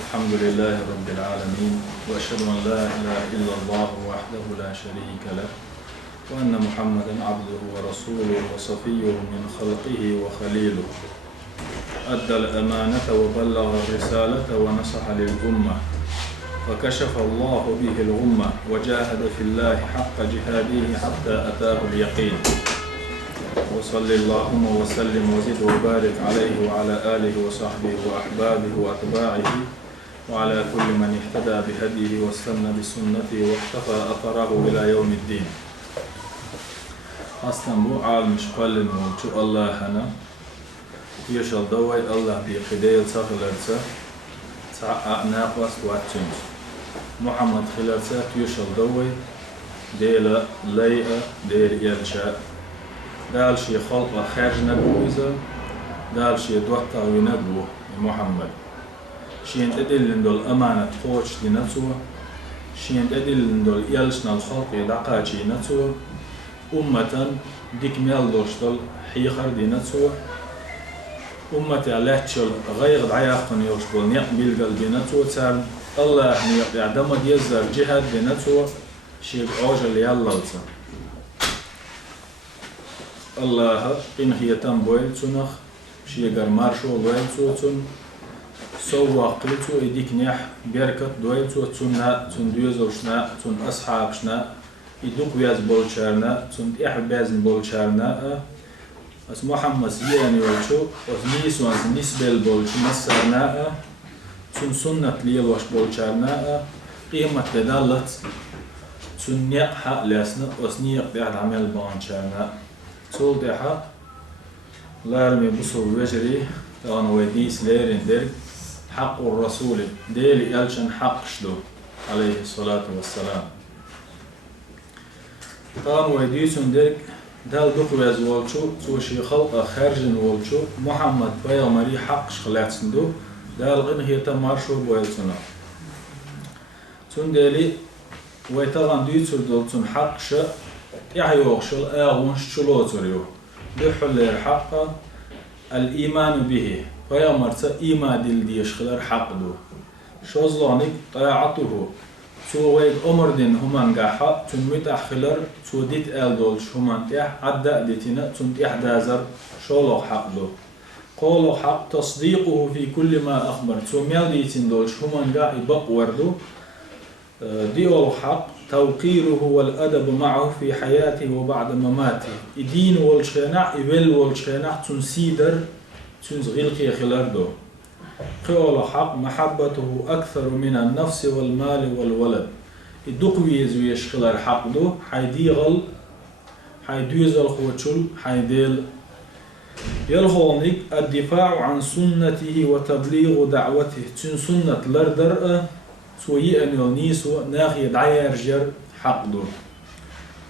الحمد لله رب العالمين وأشهد أن لا إله إلا الله وحده لا شريك له وأن محمدا عبده ورسوله وصفيه من خلقه وخليله أدى الأمانة وبلغ الرسالة ونصح للأمة فكشف الله به الغمة وجاهد في الله حق جهاده حتى أتاه اليقين وصل اللهم وسلم وزد وبارك عليه وعلى آله وصحبه وأحبابه وأتباعه وعلى كل من اهتدى بهديه واستنى بسنته واقتفى أثره إلى يوم الدين. Aslında bu almış kallin olçu Allah'ına yaşal davay Allah bir khidayl saklarsa naqas watching Muhammed khilarsa yaşal davay dela lay'a der yalsha dal shi khalqa kharjna buza dal shi duqta winadu Muhammed شين أدلن دول أمانة خوش لنفسه شين أدلن دول يلشنا الخلق دقاجي نفسه أمة ديك ميل دوشتل حيخر دي نفسه أمة الله تشل غير ضعياقن يوشبول نقبل قلبي نفسه تسال الله يعدم يزر جهاد دي نفسه شيء أوجل ياللسه الله إن هي تنبويل تنخ شيء قرمارشو ويل تن سوى قلتو إديك نيح بركت دويتو تنا تن ديوزوشنا تن أصحابشنا إدوك وياز بولشارنا تن إحبازن بولشارنا أس محمد يعني ولشو أزنيس وانز نسبل بولش مسرنا تن سنة ليل وش بولشارنا قيمة بدالت تن نيق حق لاسنا أسنيق بيعد عمل بانشارنا تول دي حق لا يرمي بصر وجري تغن ويديس ليرين درق حق الرسول ديل يلشن حق شدو عليه الصلاة والسلام قام ويديسون ديك دال دقوز والشو توشي خلق خارجن والشو محمد بيغمري حق شخلاتسندو دال غن هي تمارشو بويلسونا تون ديلي ويتغن ديسور دولتون حق شا يحيوغشل آغونش شلوتوريو بحل الحق الإيمان به فيامرت إيما دل ديشخلر حقدو شوزلانك طاعته تو ويد أمر دين همان قاحا تن متأخلر تو ديت ألدولش همان تيح عدا ديتنا تن تيح دازر شولو حقدو قولو حق تصديقه في كل ما أخبر تو ميل ديتين دولش همان قاح يبق وردو ديولو حق توقيره والأدب معه في حياته وبعد مماته إدين والشينع إبل والشينع تنسيدر تنزغيلقي خلاردو قول حق محبته أكثر من النفس والمال والولد الدقوي يزويش خلار حق دو حيديغل حيدوزل خوتشل حيديل يلغونيك الدفاع عن سنته وتبليغ دعوته تن سنة لردر سوي أن يونيسو ناخي دعير جر حق دو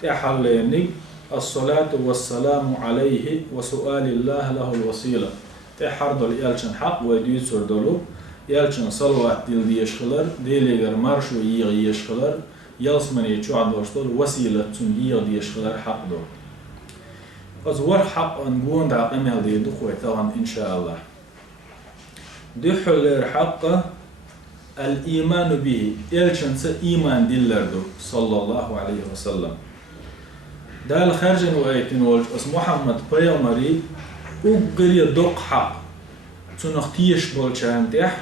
تحلينيك الصلاة والسلام عليه وسؤال الله له الوسيلة تحرض اليالشن حق ويديد سردلو يالشن صلوات ديل ديشخلر ديليغر مارشو يغ يشخلر يلسمن يتشوع دوشتل وسيلة تن يغ ديشخلر حق دو أزور حق أنقون دا قمال دي دخوة طبعا إن شاء الله دحلر حق الإيمان به يالشن سا إيمان ديلردو صلى الله عليه وسلم دال خارجن وآيتين والج أس محمد بيامري وقري دق حق تنختيش بولشان تح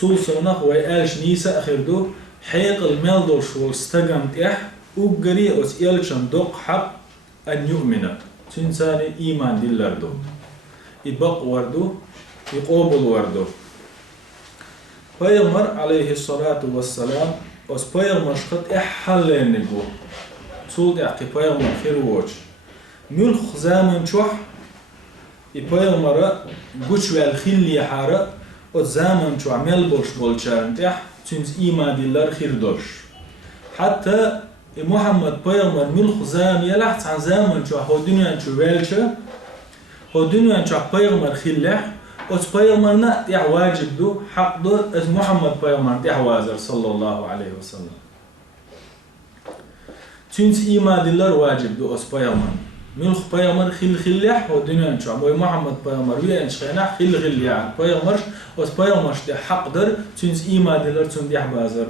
تول سنخ ويالش نيسا أخردو حيق الملدوش والستقم تح وقري أس يالشان دق حق أن يؤمن تنساني إيمان ديلردو يبق وردو يقوبل وردو بيامر عليه الصلاة والسلام أس بيامر شخط إحلين نبو تول يحكي بيامر خير ووش ملخ زامن شوح يبيامر قوش والخلي حارة وزامن شو عمل بولش بولشان تح تنز إيمان ديلر خير دوش حتى محمد بيامر ملخ زام يلحت عن زامن شو هو دنيا شو والشة هو دنيا شو بيامر خلح وز بيامر نأتي واجب دو حق دو از محمد بيامر تحوازر صلى الله عليه وسلم تنز إيمان ديلر واجب دو از بيامر ملخ بيامر خل يح ودنيا نشوف محمد بيامر ويا نشخنا خل يعني بيامر وس بيامرش ده حق در تنس إيمان دلر تون ديح بازر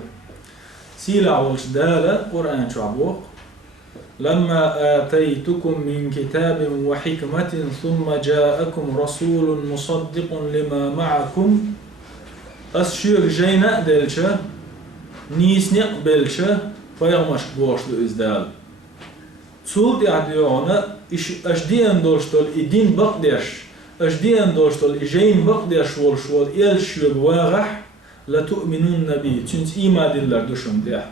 سيلا ولش دالة قرآن شعبوق لما آتيتكم من كتاب وحكمة ثم جاءكم رسول مصدق لما معكم أسشير جينا دلشة نيس نقبلشة بيامرش بوش دو إزدال سولت يعديونا أشدين دوشتول إدين بقديش أشدين دوشتول إجين بقديش والشوال إلش يبواغح لا تؤمنون به تنس إيما دلر دوشم ديح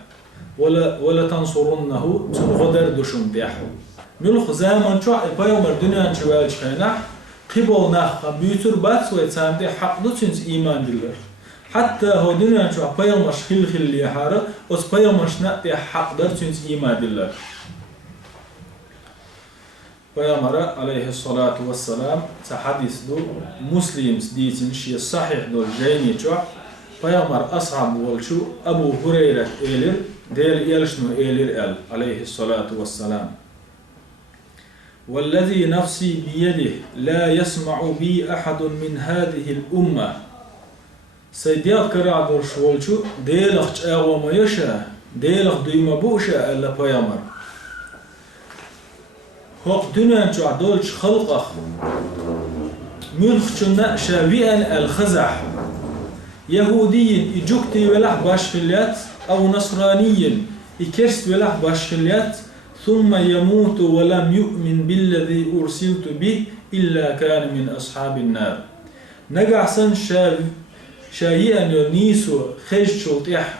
ولا تنصرونه تنغدر دوشم ديح ملخ زمان شو بيومر دنيا نشوالش خينح قبل نخ بيوتر بات ويتسان دي حق دو تنس إيمان دلر حتى هو دنيا نشوف بيومر خل يحارة وس بيومر شنقدي حق در تنس إيمان دلر بيامر عليه الصلاة والسلام تحدث دو مسلم ديتن شيء صحيح دو جيني شو بيامر أصحاب والشو أبو هريرة إيلر ديل إيلشنو إيلر إل عليه الصلاة والسلام والذي نفسي بيده لا يسمع بي أحد من هذه الأمة سيديات كرع دور شوالشو ديل أخش أغوما يشا ديل أخ دويما بوشا ألا بيامر هوق دنيا نشوع دولش خلقه ملخشنا شابئا الخزح يهودي إجوكتي ولح باشخليات أو نصراني إكرست ولح باشخليات ثم يموت ولم يؤمن بالذي أرسلت به إلا كان من أصحاب النار نقع سن شايئا ينيسو خيج شلطيح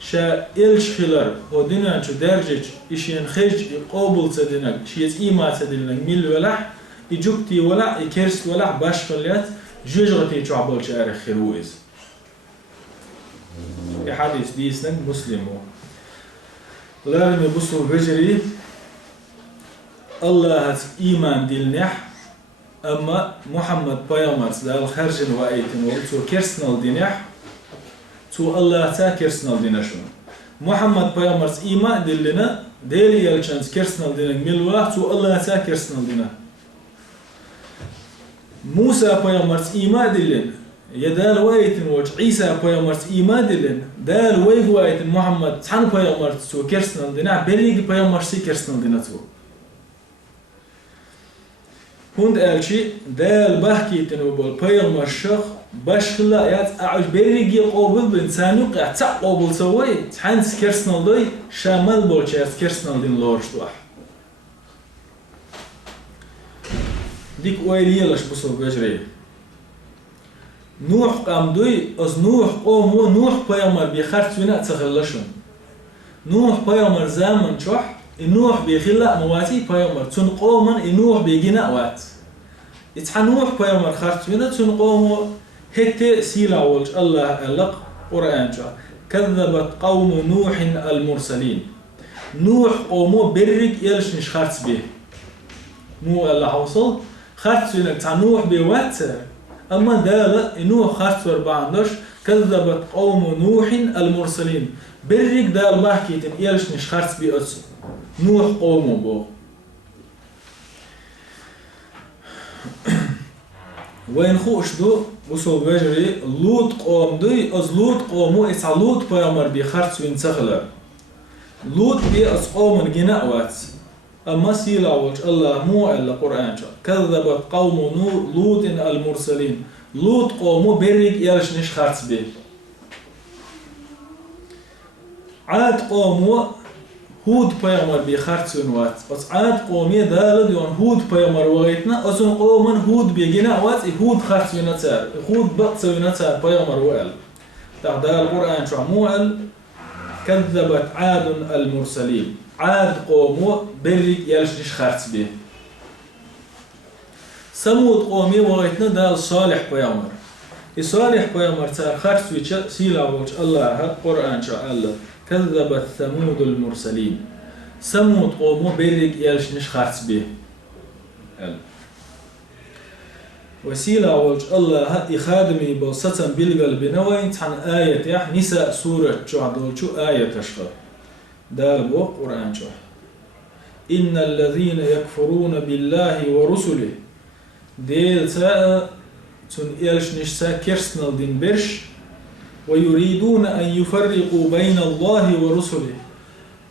شا إلش خلر هو دنيا شو درجة إشين خيج قابل تدينك شيء إيمان تدينك ميل ولح إجوكتي ولح إكرست ولح باش خليات جوجغتي شو عبال شعر خيرويز الحديث ديسنك مسلمو لارم يبصوا بجري الله هت إيمان ديلنح أما محمد بيامرس دال خرجن وأيتن وقتو كرسنال دينح تو الله تا كرسنال دينشون محمد بيامرس إيمان ديلنا ديلي يلشانس كرسنال دينك ملوه تو الله تا كرسنال دينه موسى بيامرس إيمان ديلن يدال وأيتن وج عيسى بيامرس إيمان ديلن دال ويج وأيتن محمد تحن بيامرس تو كرسنال دينه بريج بيامرسي كرسنال دينه تو هند ألشي دال بحكي تنوبل بيامر الشخ باشخلا يات أعج بريج يقابل بإنسان يقع تقابل سوي تحن كرسنال دي شامل بالشيء كرسنال دين لورش دوح ديك ويليلش بصور بجري نوح قام دوي از نوح قومو نوح بيامر بيخرت وينا تخلشون نوح بيامر زمن شح نوح بيخلق مواتي بيامر تون قومن نوح بيجينا وات يتحن نوح بيامر خرت وينا تون قومو هت سيلا ولج الله ألق قرآن شا كذبت قوم نوح المرسلين نوح قومو برق يلش نش خرت به مو الله حوصل خرت وينا تحن نوح بيوات أما دال نوح خرت وربعندش كذبت قوم نوح المرسلين برق دال بحكيتن يلش نش خرت به أتس نوح قومو بو وين خوش دو وصل بجري لوط قوم دي از لوط قومو اسع لوط بيامر بيخرت وين سخلر لوط بي از قوم جناوات أما سيلا وجه الله مو إلا قرآن كذبت قوم لوط المرسلين لوط قومو برق يلش نش خرت به عاد قومو هود بيامر بيخرتون وات بس عاد قومي دالد يون هود بيامر وغيتنا أصلا قومن هود بيجينا وات هود خرتون تار هود بقتون تار بيامر وقال تعدال القرآن شو موال كذبت عاد المرسلين عاد قومو بريك يلشنش خرت به ثمود قومي وغيتنا دال صالح بيامر صالح بيامر تار خرت ويش سيلا وجه الله القرآن شو الله كذبت ثمود المرسلين ثمود قومو بريك يلشنش خرت به وسيلة وجه الله إخادمي بوسطا بالقلب نوين تحن آية يح نساء سورة شو عدول شو آية تشخر دال بو قرآن شو إن الذين يكفرون بالله ورسله ديل ساء تن إلش نشسا كرسنال دين برش ويريدون أن يفرقوا بين الله ورسله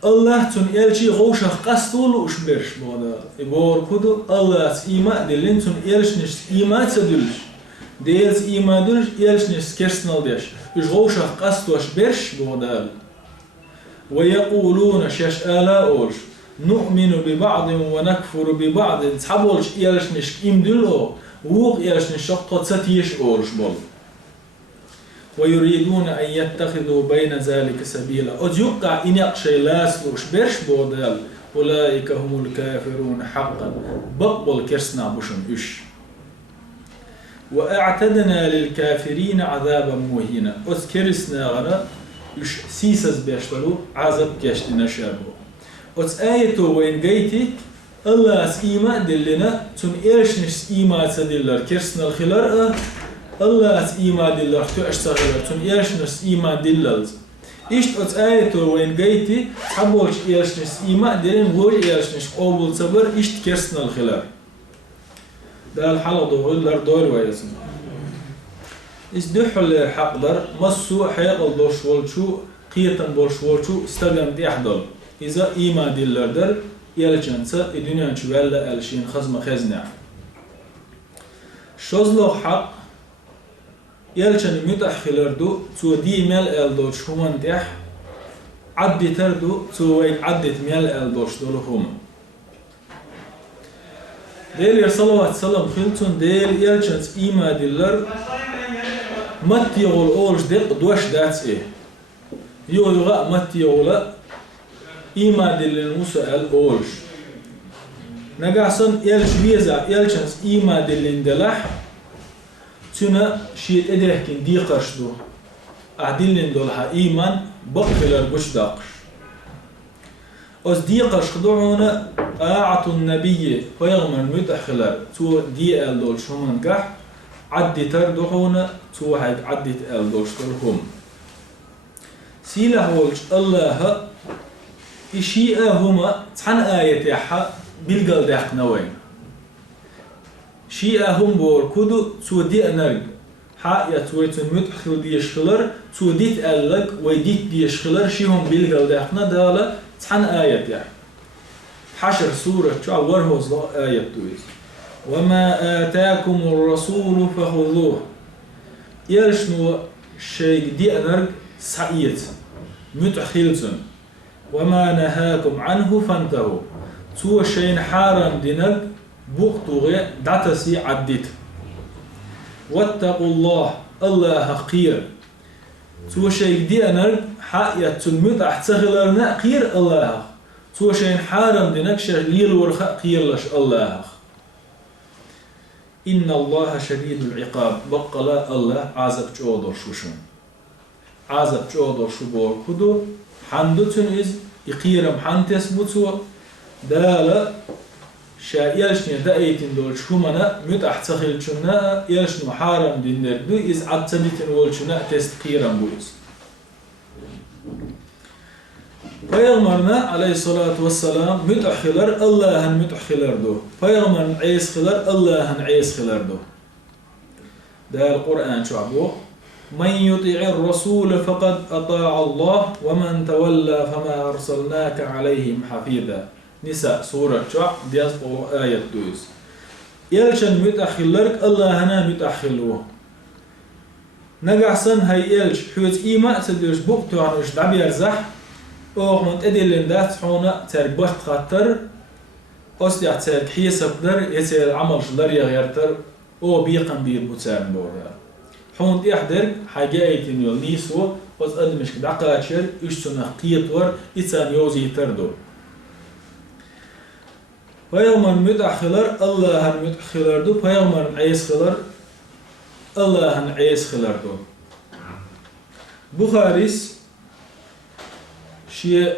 الله تن إلشي غوشة قصدول وش برش بودا إبور كدو الله إيمان دلين تن إلش نش إيمان تدلش ديل إيمان دلش إلش نش كرسنال ديش إش غوشة قصدوش برش بودا ويقولون شاش آلا أولش نؤمن ببعض ونكفر ببعض تحبولش إلش نش إمدلو ووق إلش نش شقط ستيش أولش بول ويريدون أن يتخذوا بين ذلك سبيلا أديوقع إن يقشي لاسلوش برش بودال أولئك هم الكافرون حقا بقبل كرسنا بشن إش وأعتدنا للكافرين عذابا مهينا أذكرسنا غنا إش سيسز بيشتلو عذاب كيشتنا شابه أتس آيته وين جيتي الله سيما دلنا تن إيش نش سيما تدلر كرسنا الخلار الله سيما دلر تو أشتغل تن إيش نش سيما دلل إيش أتس آيته وين جيتي حبولش إيش نش سيما دلين وور إيش نش قبول صبر إيش كرسنا الخلار ده الحلقة دولار دور ويسن إيش دحول الحق در مسو حيقل دوش والشو قيتن بولش والشو استلم دي أحدل إذا إيما دلر در يلجنسا الدنيا نشوال ألشين خزم خزنع شوزلو حق يلجن متأخلر دو تو دي ميل ألدوش همان ديح عدي تردو تو ويك عدت ميل ألدوش دول هم ديل صلوات سلام خلتون ديل يلجنس إيما دلر متي يغول أولش ديق دوش داتس إيه يغول متي يغول إيما دلن مسأل أولش نجاسن يلش بيزا يلشنس إيما دلن دلح تنا شيء إدركين دي قرشدو أعدلن دولها إيمان بقفلر بش داقش أز دي قرشدونا أعطوا النبي فيغمر متأخلر تو دي أل دول شومن كح عدي تردونا تو هيك عدي أل دول شترهم سيله ولش الله إشياء هما تحن آية يحا بالقل داق نوين شيء هم بور كودو تودي أنرج حا يتويتن متأخل ديشخلر توديت ألق ويديت ديشخلر شيهم بالقل داقنا دالا تحن آية يحا حشر سورة شو ورهوز آية تويز وما آتاكم الرسول فخذوه يرشنو شيء دي أنرج سعيت متأخلتن وما نهاكم عنه فانتهوا تو شين حارم دينك بوقتوغي داتسي عديت واتقوا الله قير تو شين دينك حقيا تلمت احتغلرنا قير الله تو شين حارم دينك شغليل ورخ قير لش الله إن الله شديد العقاب بقلا الله عذاب جودر شوشن عذاب جودر شبور كدو حندتون إز يقيرم حنتس بوتو دالا شا يلشني دايتين دول شومنا متأحتخل شنا يلشنو حارم دينر دو إز عدتنيتن ول شنا تست قيرم بوز فيغمرنا عليه الصلاة والسلام متأخلر الله هن متأخلر دو فيغمرنا عيس خلر الله هن عيس خلر دو دا القرآن شعبوه من يطيع الرسول فقد أطاع الله ومن تولى فما أرسلناك عليهم حفيظا نساء سورة شعب دياز آية دوز يلشن متأخلرك الله هنا متأخلوه نقعسن هاي يلش حوت إيما تدوش بوقتو عنوش دعب يرزح أوه من تدلين دات حونا تارك بحت خاطر أصدع تارك حيسة قدر يتير عمل شدر يغيرتر أو بيقن بير بوتان بورا حون يحضر حاجايتين يول نيسو وز أدمش كده عقاشر إشتنا قيطور إتسان يوزي تردو فيومن متأخلر الله هن متأخلر دو فيومن عيس خلر الله هن عيس خلر دو بخاريس شيء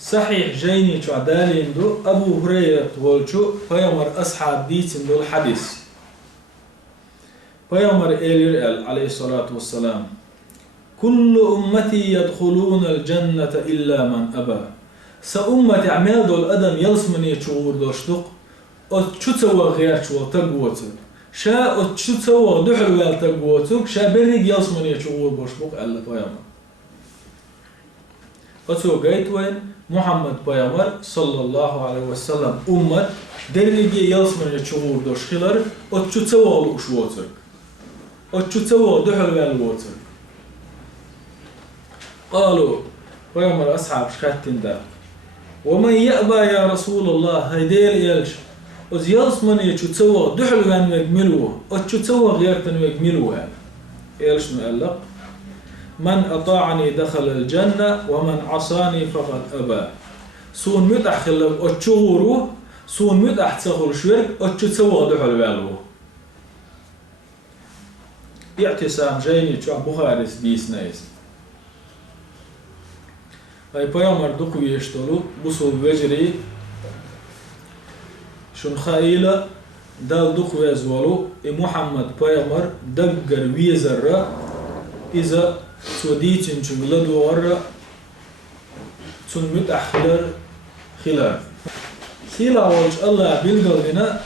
صحيح جيني شو عدالين دو أبو هريرة والشو فيومر أصحاب ديتين دو الحديث فيومر إيلير عليه الصلاة والسلام كل أمتي يدخلون الجنة إلا من أبى سأمة عمل دول أدم يلسمني شعور دوشتق شو تسوى غير شو تقوتك شا شو تسوى دحر ويل تقوتك شا بريق يلسمني شعور بوشبق ألا بيامر أتو قيت وين محمد بيامر صلى الله عليه وسلم أمة دريق يلسمني شعور دوش خلر شو تسوى لوش ووتك شو تسوى دحر ويل ووتك قالوا بيامر أصحاب شكاتين دا ومن يأبى يا رسول الله هيدير يلش وز يلسمن يشو تسوى دحل وان ويجملوه وشو تسوى غيرتن ويجملوه يلش مؤلق من أطاعني دخل الجنة ومن عصاني فقد أبى سون متح خلق وشوروه سون متح تسخل شرك وشو تسوى دحل والوه اعتصام جيني شو بخارس ديس نايس أي بيامر دقو يشتغلوا بصوا بوجري شون خايلة دال دقو يزولو محمد بيامر دقر ويزر إذا سوديتين شغلد ورا تنمت أخلر خلال خلا والج الله بيلقل لنا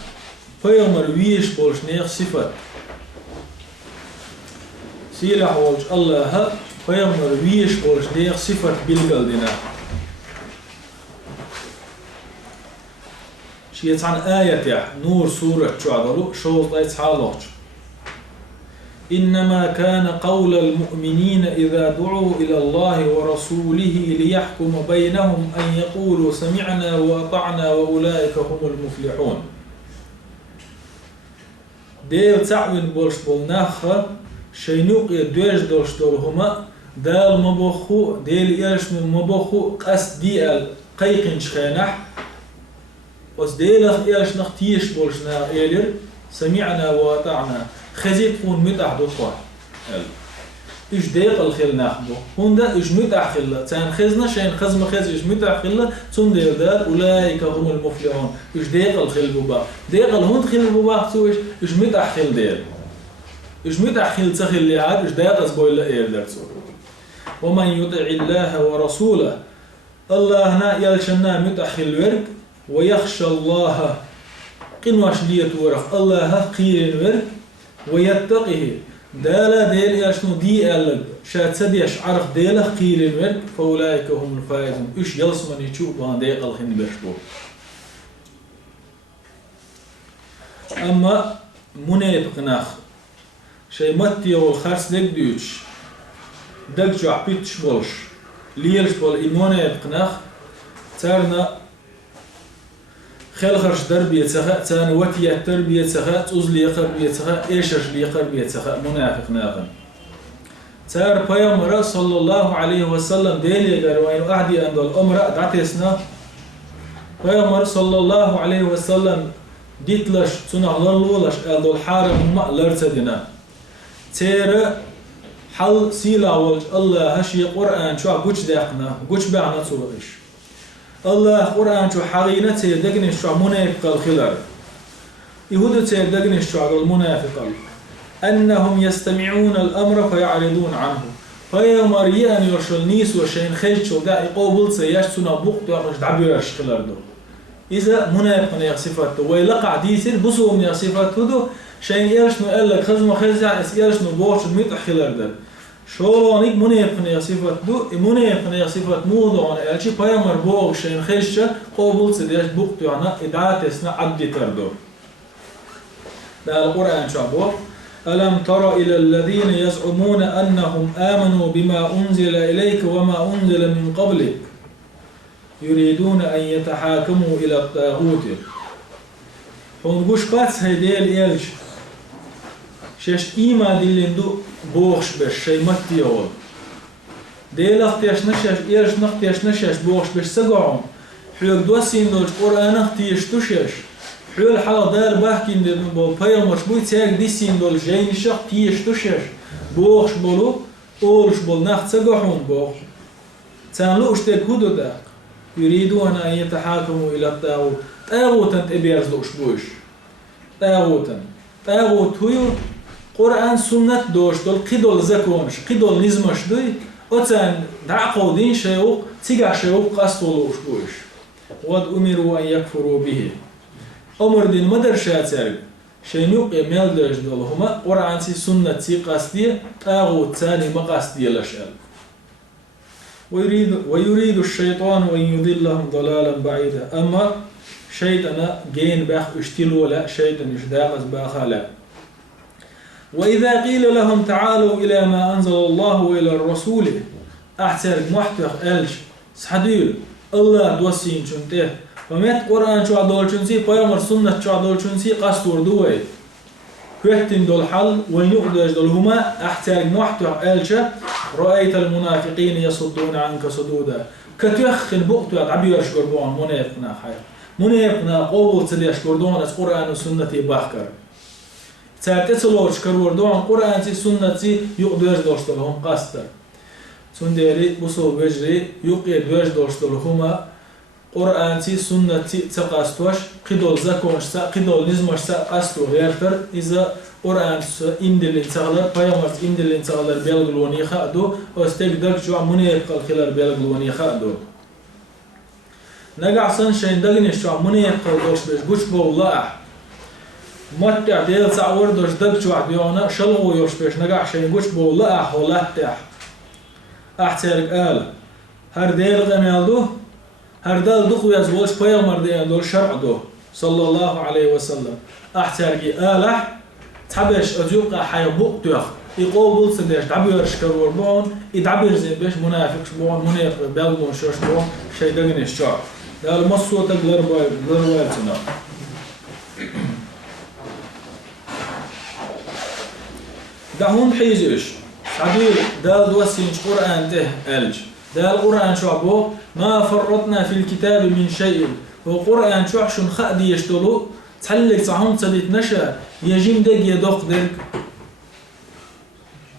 بيامر ويش بولش نيخ صفات سيلا والج الله بيامر ويش بولش نيخ صفات بيلقل لنا شيء عن آية نور سورة شعدلو شوط أيت حالوش إنما كان قول المؤمنين إذا دعوا إلى الله ورسوله ليحكم بينهم أن يقولوا سمعنا وأطعنا وأولئك هم المفلحون ديل تعوين بولش بولناخ شينوق يدوش دوش دولهما دال مبوخو ديل إيش من مبوخو قس ديال قيقن شخينح وس ديلخ إيش نختيش بولشنا إيلر سمعنا وأطعنا خزيت فون متح دوخوا إيش ديق الخيل ناخبو هون ده إيش متح خلا تان خزنا شين خزم خز إيش متح خلا تون دير دار أولئك هم المفلحون إيش ديق الخيل بوبا ديق الهون خيل بوبا سويش إيش متح خيل دير إيش متح خيل تخيل اللي عاد إيش ديق أسبوي لا إير درسو ومن يطع الله ورسوله الله نا يلشنا متح خيل ورق ويخشى الله قنواش ليت ورق الله قيل ورق ويتقه دالا ديل يشنو دي ألق شاد سديش عرق ديله قيل المرق فأولئك هم الفائزون إيش يلسمن يشوف بان ديق الخين بيشبو أما منافق ناخ شي متي والخرس دك دوش دك جو عبيتش بولش ليلش بول المنافق ناخ تارنا خلخرش دربية سخاء تان وتيا تربية سخاء تزلي قربية سخاء إيشش لي قربية سخاء منافق ناغن تار بيامر صلى الله عليه وسلم ديلي قروين أعدي أن الأمر دعتسنا بيامر صلى الله عليه وسلم ديتلش تنع لولش أل الحارم ما لرتدنا تير حل سيلا والج الله هشي قرآن شو قوش داقنا قوش بعنا تورش الله قرآن شو حقيقة تيدقني شو منافق الخلال يهود تيدقني شو المنافق أنهم يستمعون الأمر فيعرضون عنه فيامر يان يرشل نيس وشين خيش شو دا يقوبل سياش سنا بوقت ومش دعبيرش خلال دو إذا منافق من صفاته ويلقع ديسين بصوا من صفاته دو شين يرشنو قال لك خزم خزع يرشنو بوش ميت خلال دو شورانيك منافق من صفات دو منافق من صفات موضوع أنا أشي بيامر بوش شين خيش قوبل سياش بوقت وعنا إدعاء تسنا عدي تردو ده القرآن شعبه ألم تر إلى الذين يزعمون أنهم آمنوا بما أنزل إليك وما أنزل من قبلك يريدون أن يتحاكموا إلى الطاغوت هنقوش باتس هيديل إيلش شش إيما ديلندو بوخش بش شي متيول ديل اختيش نشش إيلش نختيش نشش بوخش بش سقعهم حيوك دوسين دولش قرآن اختيش تشش حول حالا دار بحكين دادن بول پیامش بوی تیاگ دیسین دول جین شخ تیش توشش بوخش بولو اولش بول نخت سگحون بوخش تانلو اشتاق هدو دا يريدون أن يتحاكموا إلى الطاغوت طاغوتا تبيرز دوش بوش طاغوت هو قرآن سنة دوش دول قدول زكونش قدول نزمش دوي وتان دعقو دين شيوق تيجا شوق قصوا وشبوش وقد أمروا أن يكفروا به أمر دين مدر شاتر شينوق يميل درج دولهما قرآن سي سنة سي قصدي أغو تاني ما قصدي لشأل ويريد الشيطان أن يضلهم ضلالا بعيدا أما شيطان جين باخ اشتلوا لا شيطان اشداقز باخا لا وإذا قيل لهم تعالوا إلى ما أنزل الله وإلى الرسول أحتر محتوى ألش سحديل الله دوسين شنته ومت قرآن شو عدول شنسي بيامر سنة شو عدول شنسي قصور دوي كهتين دول حل وينقدج دول هما أحتر محتوى ألش رأيت المنافقين يصدون عنك صدودا كتيخن بقتوا عبيرش قربون منافقنا خير منافقنا قوة تليش قردون از قرآن و سنة باخكر تاتسلوش كروردون قرآن سي سنة سي يقدوش دوشتلهم قصدر سندري بصو بجري يقيد دوش دوشتلهما قرآن سي سنة سي تقاستوش قدول زكونش سا قدول نزمش سا قصدو غيرتر إذا قرآن إندلين تغلر بيامرس إندلين تغلر بيلغلوني خادو واستيق دك جوع منافق الخلال بيلغلوني خادو نجع سن شين دقني شو منافق دوش بيش قش بولا متع ديل سعور دوش دق شو عديونا شلغو يوش بيش نجع شين قش بولا حولات تح أحترق آل هر ديل غميالدو هر دل دخو يزولش بيامر ديل دول شرع دو صلى الله عليه وسلم أحترقي آله تحبش أجوقع حيبوق تيخ يقوبل سندش تعبير شكرور بون يتعبير زين بيش منافق شبون منافق بيلغون شوش بون شي دقني الشعر ده المصوتك لروايتنا دهون حيزيش عبير ده دوسينش قرآن ته ألج ده القرآن شعبه ما فرطنا في الكتاب من شيء هو قرآن شعشن خأدي يشتلو تحلق صحون تسديت نشا يجيم دق يدوق دق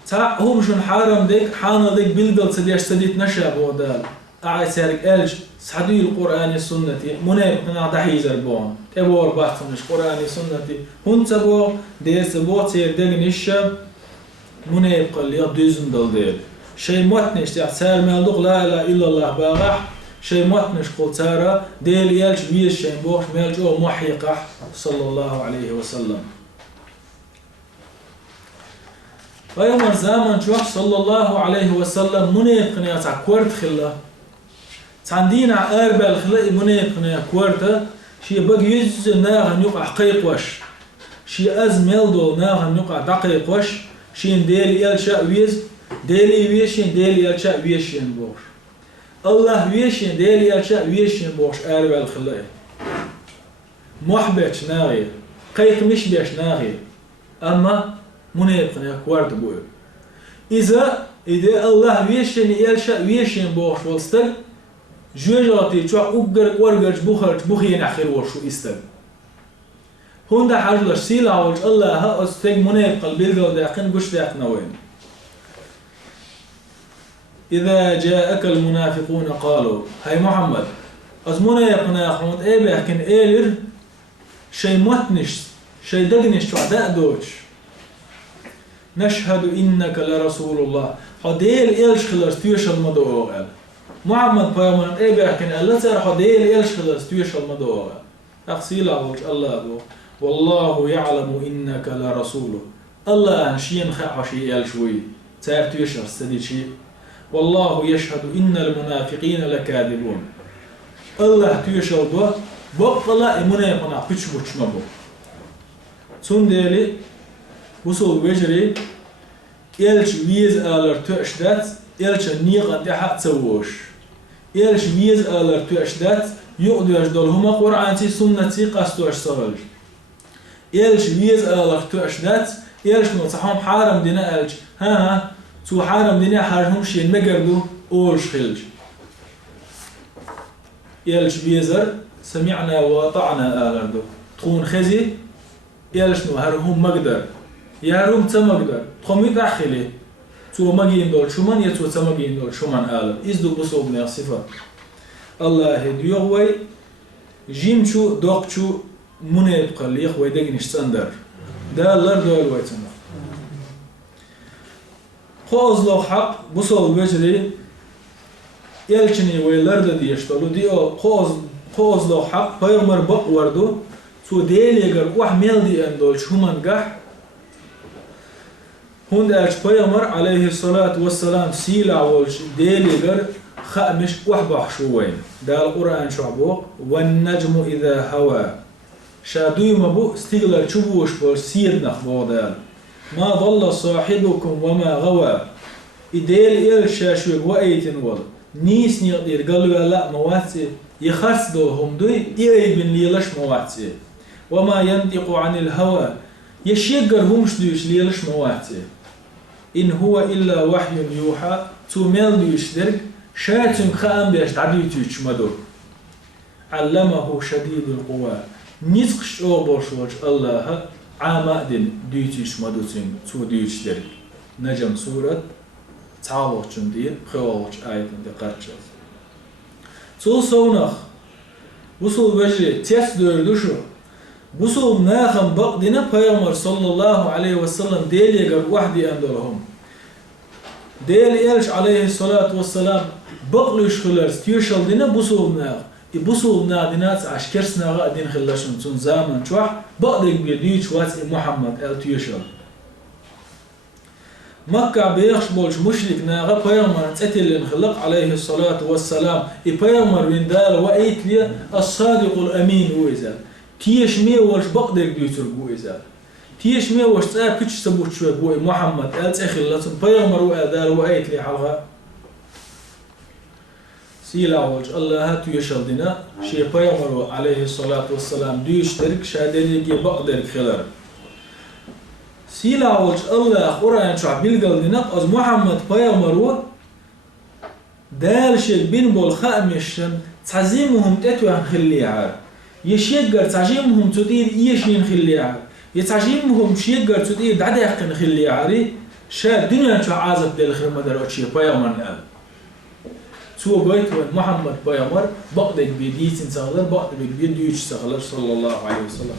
تا هو مشون حارم دق حانا دق بلبل تسديش تسديت نشا بودال أعي سارك ألج سحدي القرآن السنة منافقنا دحيزر بون تبور باخنش قرآن السنة هون تبو ديس بو تير دق نشا منافق اللي يدوزن دل ديل شيء موتنش تسار مالدوق لا إله إلا الله باغح شيء موتنش قل تارا ديل يالش بيش شيء بوش مالج أو محيقح صلى الله عليه وسلم ويوم الزامن شوح صلى الله عليه وسلم منافقنا تعكورت خلا تعندينا أربع الخلاء منافقنا كورتا شيء بق يز ناغن يقع حقيق وش شيء أزمل دول ناغن يقع دقيق وش شين ديل يالشاء ويز ديلي ويشين ديل يالشاء ويشين بوش الله ويشين ديل يالشاء ويشين بوش أربع الخلاء محبتش ناغي قيق مش بيش ناغي أما منافقنا كورت بوي إذا الله ويشين يالشاء ويشين بوش والستر جوجاتي شو أقدر ورجش بخين آخر ورشو إستر هوندا حاجة سيلا وج الله ها أستيق منافق البلغة داقين قش داقنا وين إذا جاءك المنافقون قالوا هاي محمد أز منافقنا أخوات إيه بيحكين إيلر شي متنش شي دقنش شو عداء دوش نشهد إنك لرسول الله حديل إيلش خلص تيوش المدعو قال محمد بيامن إيه بيحكين الله ترى حديل إيلش خلص تيوش المدعو قال أخسيلا وج الله دو والله يعلم إنك لرسوله الله أنشين خعشي الشوي تعرف يشهر استدي شيء والله يشهد إن المنافقين لكاذبون الله تيشهر دو بقلا المنافقنا بيش مبو تندلي وصل بجري يلش ويز آلر تأشدات يلش نيغا تحت تسووش يلش ويز آلر تأشدات يقدر يجدول هما قرآن سي سنة سي قاستوش صغلش يلش ويز آلر تأشدات يلش نصحهم حارم دينا ألش ها تو حارم دينا حارهم شين مقردو أولش خلش يلش ويزر سمعنا وطعنا آلر دو تخون خزي يلش نو هرهم مقدر يهرهم تمقدر تخمي داخلي تو مقين دول شمان يتو تمقين دول شمان آلر إزدو بصوبنا صفات الله هديوه جيمشو دوقشو منافق اللي يخوي دقنش سندر ده الله دول ويتنا خوز لو حق بصول بجري elçini weylarda diýişdi. Diýo qozlo haq paýgamber baq wardy. Su deleger wah meldi endol şuman gah. Hunda elç paýgamber aleyhissalatu vesselam sila bolş deleger خامش وحبح شوين ده القرآن شعبوق والنجم إذا هوى شادوي مبو استغلال شبوش بول سيرنا خبودال ما ضل صاحبكم وما غوى إديل إل شاشوك وأيتن وال نيس نيقدر قالوا لا مواتي يخص دولهم دوي إيه بن ليلش مواتي وما ينطق عن الهوى يشيقر همش دوش ليلش مواتي إن هو إلا وحي يوحى توميل دوش درق شاتم خام بيش تعديتيش مدو علمه شديد القوى نيتقش او بوشوج الله عامدين ديتيش مدو تين تو ديتش دري نجم سورة تعالوچن دي خواوچ آيتن دي قرچاز تو سونخ وصول وجه تيس دوردوشو وصول ناخم بقدنا پیغمبر صلى الله عليه وسلم ديليگر وحدي اندولهم ديل إلش عليه الصلاة والسلام بقلش خلرس تيشل دينا بصوبنا بصوبنا دينات عشكرسنا غادين خلاشن تون زامن شوح بقدك بيديش واتس محمد ال تيشل مكة بيخش بولش مشرك ناغا بيغمر تأتل خلق عليه الصلاة والسلام بيغمر من دال وأيت لي الصادق الأمين وإزال تيش مي ولش بقدك بيتر وإزال تيش مي وش تسأل كتش سبوت شوي بوي محمد قال تأخي لاتن بيغمر وآدال وآيت لي حلغة سيلا وج الله هاتو يشلدنا شي بيغمر عليه الصلاة والسلام ديش ترك شادريكي بقدرك خلر سيلا وج الله قرآن شعب بلقلدنا از محمد بيغمر دال شي بين بول خامشن تعزيمهم تتوان خليها يشيقر تعزيمهم تدير يشين خليها يتعجبهم شيء قرت تدير دعدا يحقن خلي عاري شا الدنيا شو عازب للخير ما دروا شيء بايمر قال سو بيت محمد بايمر بقدك بيديت انسان بقدك بيديش سغلر صلى الله عليه وسلم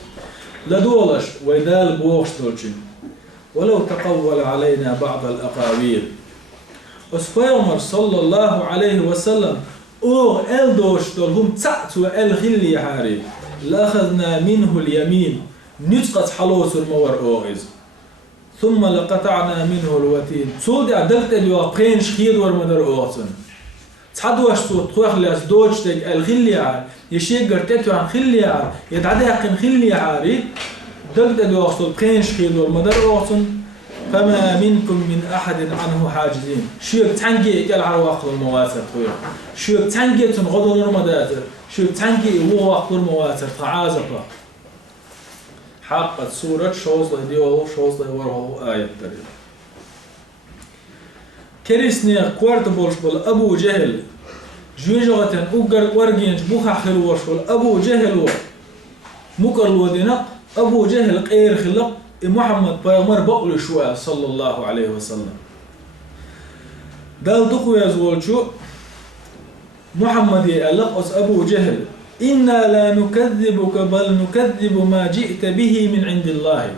لا دولش ويدال بوخش تولشين ولو تقول علينا بعض الاقاويل وسبايمر صلى الله عليه وسلم او الدوش دولهم تعتو الخلي عاري لاخذنا منه اليمين نتقط حلوس المور أوغز ثم لقطعنا منه الوتين صود عدلت اليوقين شخير ورمدر أوغسن تحدوش صوت خوخ لاس دوجتك الخليعة يشيقر تتو عن خليعة يتعدي حقن خليعة دلت اليوقين قين شخير ورمدر أوغسن فما منكم من أحد عنه حاجزين شوك تنجي إكال عرواق المواسر خويا شوك تنجي تنغضل المداتر شوك تنجي هو وقت المواسر تعازفه حقت سورة شوزلا ديوه شوزلا وره آية تريد كريسني كوارت بولش بول أبو جهل جوجغة أوغر ورجينج بوخا خلوش بول أبو جهل مكر الودينق أبو جهل قير خلق محمد بايمر بقل شوى صلى الله عليه وسلم دال دقو يزولشو محمد يألق أس أبو جهل إنا لا نكذبك بل نكذب ما جئت به من عند الله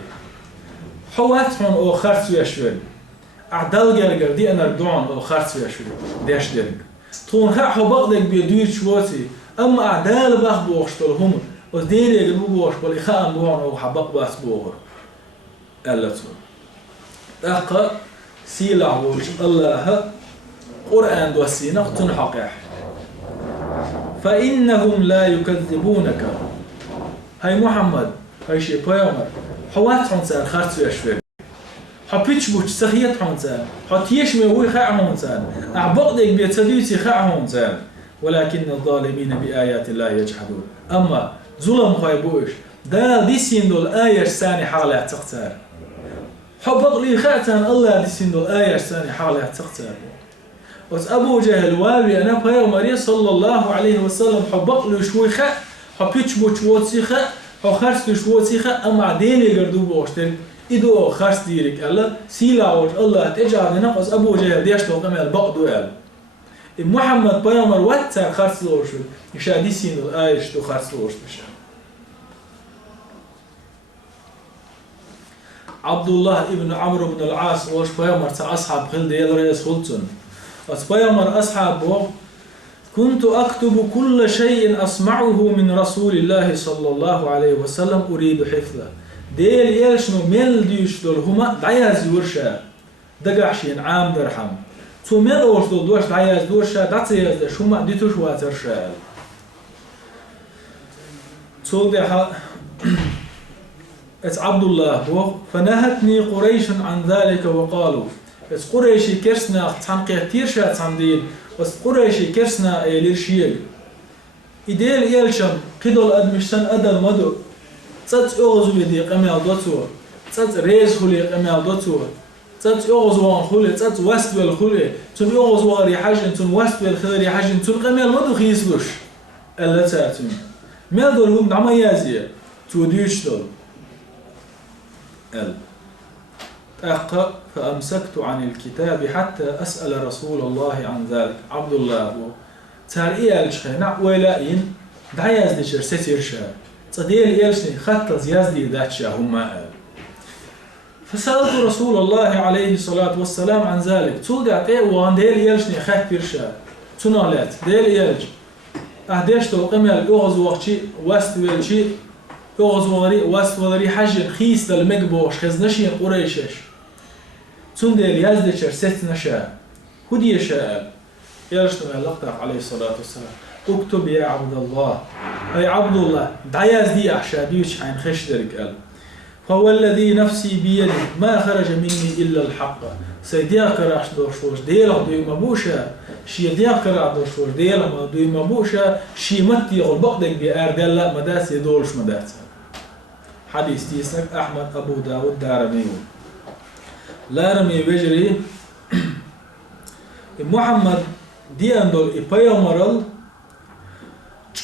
حواتهم أو خرس يشوي أعدال جرجر دي أنا ردون أو خرس يشوي ديش درج تون خا بقدك بيدوير شواتي أما أعدال بخ بوشتلهم ودير يجربوا بوش بل خام بوان أو حبق بس بوغر ألا تون أقا سيلا وش الله قرآن دوسينا تنحقح فإنهم لا يكذبونك هاي محمد هاي شيء بيامر حوات حنسان خارج يشفر حبيتش بوش سخيت حنسان حتيش ميوي خاع حنسان أعبقدك بيتسديتي خاع حنسان ولكن الظالمين بآيات الله يجحدون أما ظلم خايبوش دا دي سيندول آية ساني حالة تختار حبق لي خاعتان الله دي سيندول آية ساني حالة تختار وس أبو جهل والي أنا بيغمر صلى الله عليه وسلم حبق له شوي خاء حبيتش بوشوتي خاء حخرس شوتي خاء أما ديني يردو بوشتر إدو خرس ديرك الله سيلا وج الله تجعل نقص أبو جهل ديش تو كمال بقدو قال محمد بيغمر واتسا خرس لوشو يشادي سين الآيش تو خرس لوش بشان عبد الله ابن عمرو بن العاص وش بيغمر تا أصحاب خلد يلريس خلطن أصبيامر أصحابه كنت أكتب كل شيء أسمعه من رسول الله صلى الله عليه وسلم أريد حفظه. ديل يلشنو ميل ديشتول هما دعياز يورشا دقاشين عام درحم تو ميل أوشتول دوش دعياز دورشا دعياز دش هما ديتوش واترشا تو ديحا ات عبد الله فنهتني قريش عن ذلك وقالوا ات قريشي كرسنا تنقية تيرشا تندين بس قريشي كرسنا ليرشيل إديل يلشم قدول أدمشتن أدل مدو تات أغزو يدي قميال دوتو تات ريز خلي قميال دوتو تات أغزوان خلي تات وستوال خلي تن أغزوان حاجن تن وستوال خلي حاجن تن قميال مدو خيسلوش ألا تاتون ميل دول هم نعم يازية تو ديوش دول أقرأ فأمسكت عن الكتاب حتى أسأل رسول الله عن ذلك عبد الله تارئي الشخينع ويلائين دعياز ديشر ستيرشا صديل يلشني خط زيازدي داتشا هما فسألت رسول الله عليه الصلاة والسلام عن ذلك تولد عطيه وان ديل يلشني خط بيرشا تنالات ديل يلج أهديش تو قمال يغز وقتي واستوالشي يغز وغري واستوالري حاجة خيس للمقبوش خزنشي قريشش تندل يزدشر ست نشاء هدي شاء يرشتم اللقطة عليه الصلاة والسلام اكتب يا عبد الله أي عبد الله دعياز دي أحشابيش عين خش درك قال فهو الذي نفسي بيده ما خرج مني إلا الحق سيديك راح دورشوش ديلا دوي مبوشة شي ديك راح دورشوش ديلا ما دوي مبوشة شي متي غلبقدك بأردلا مداس يدولش مداس حديث تيسنك أحمد أبو داود دارمي لارمي بجري محمد دياندول إبايامرال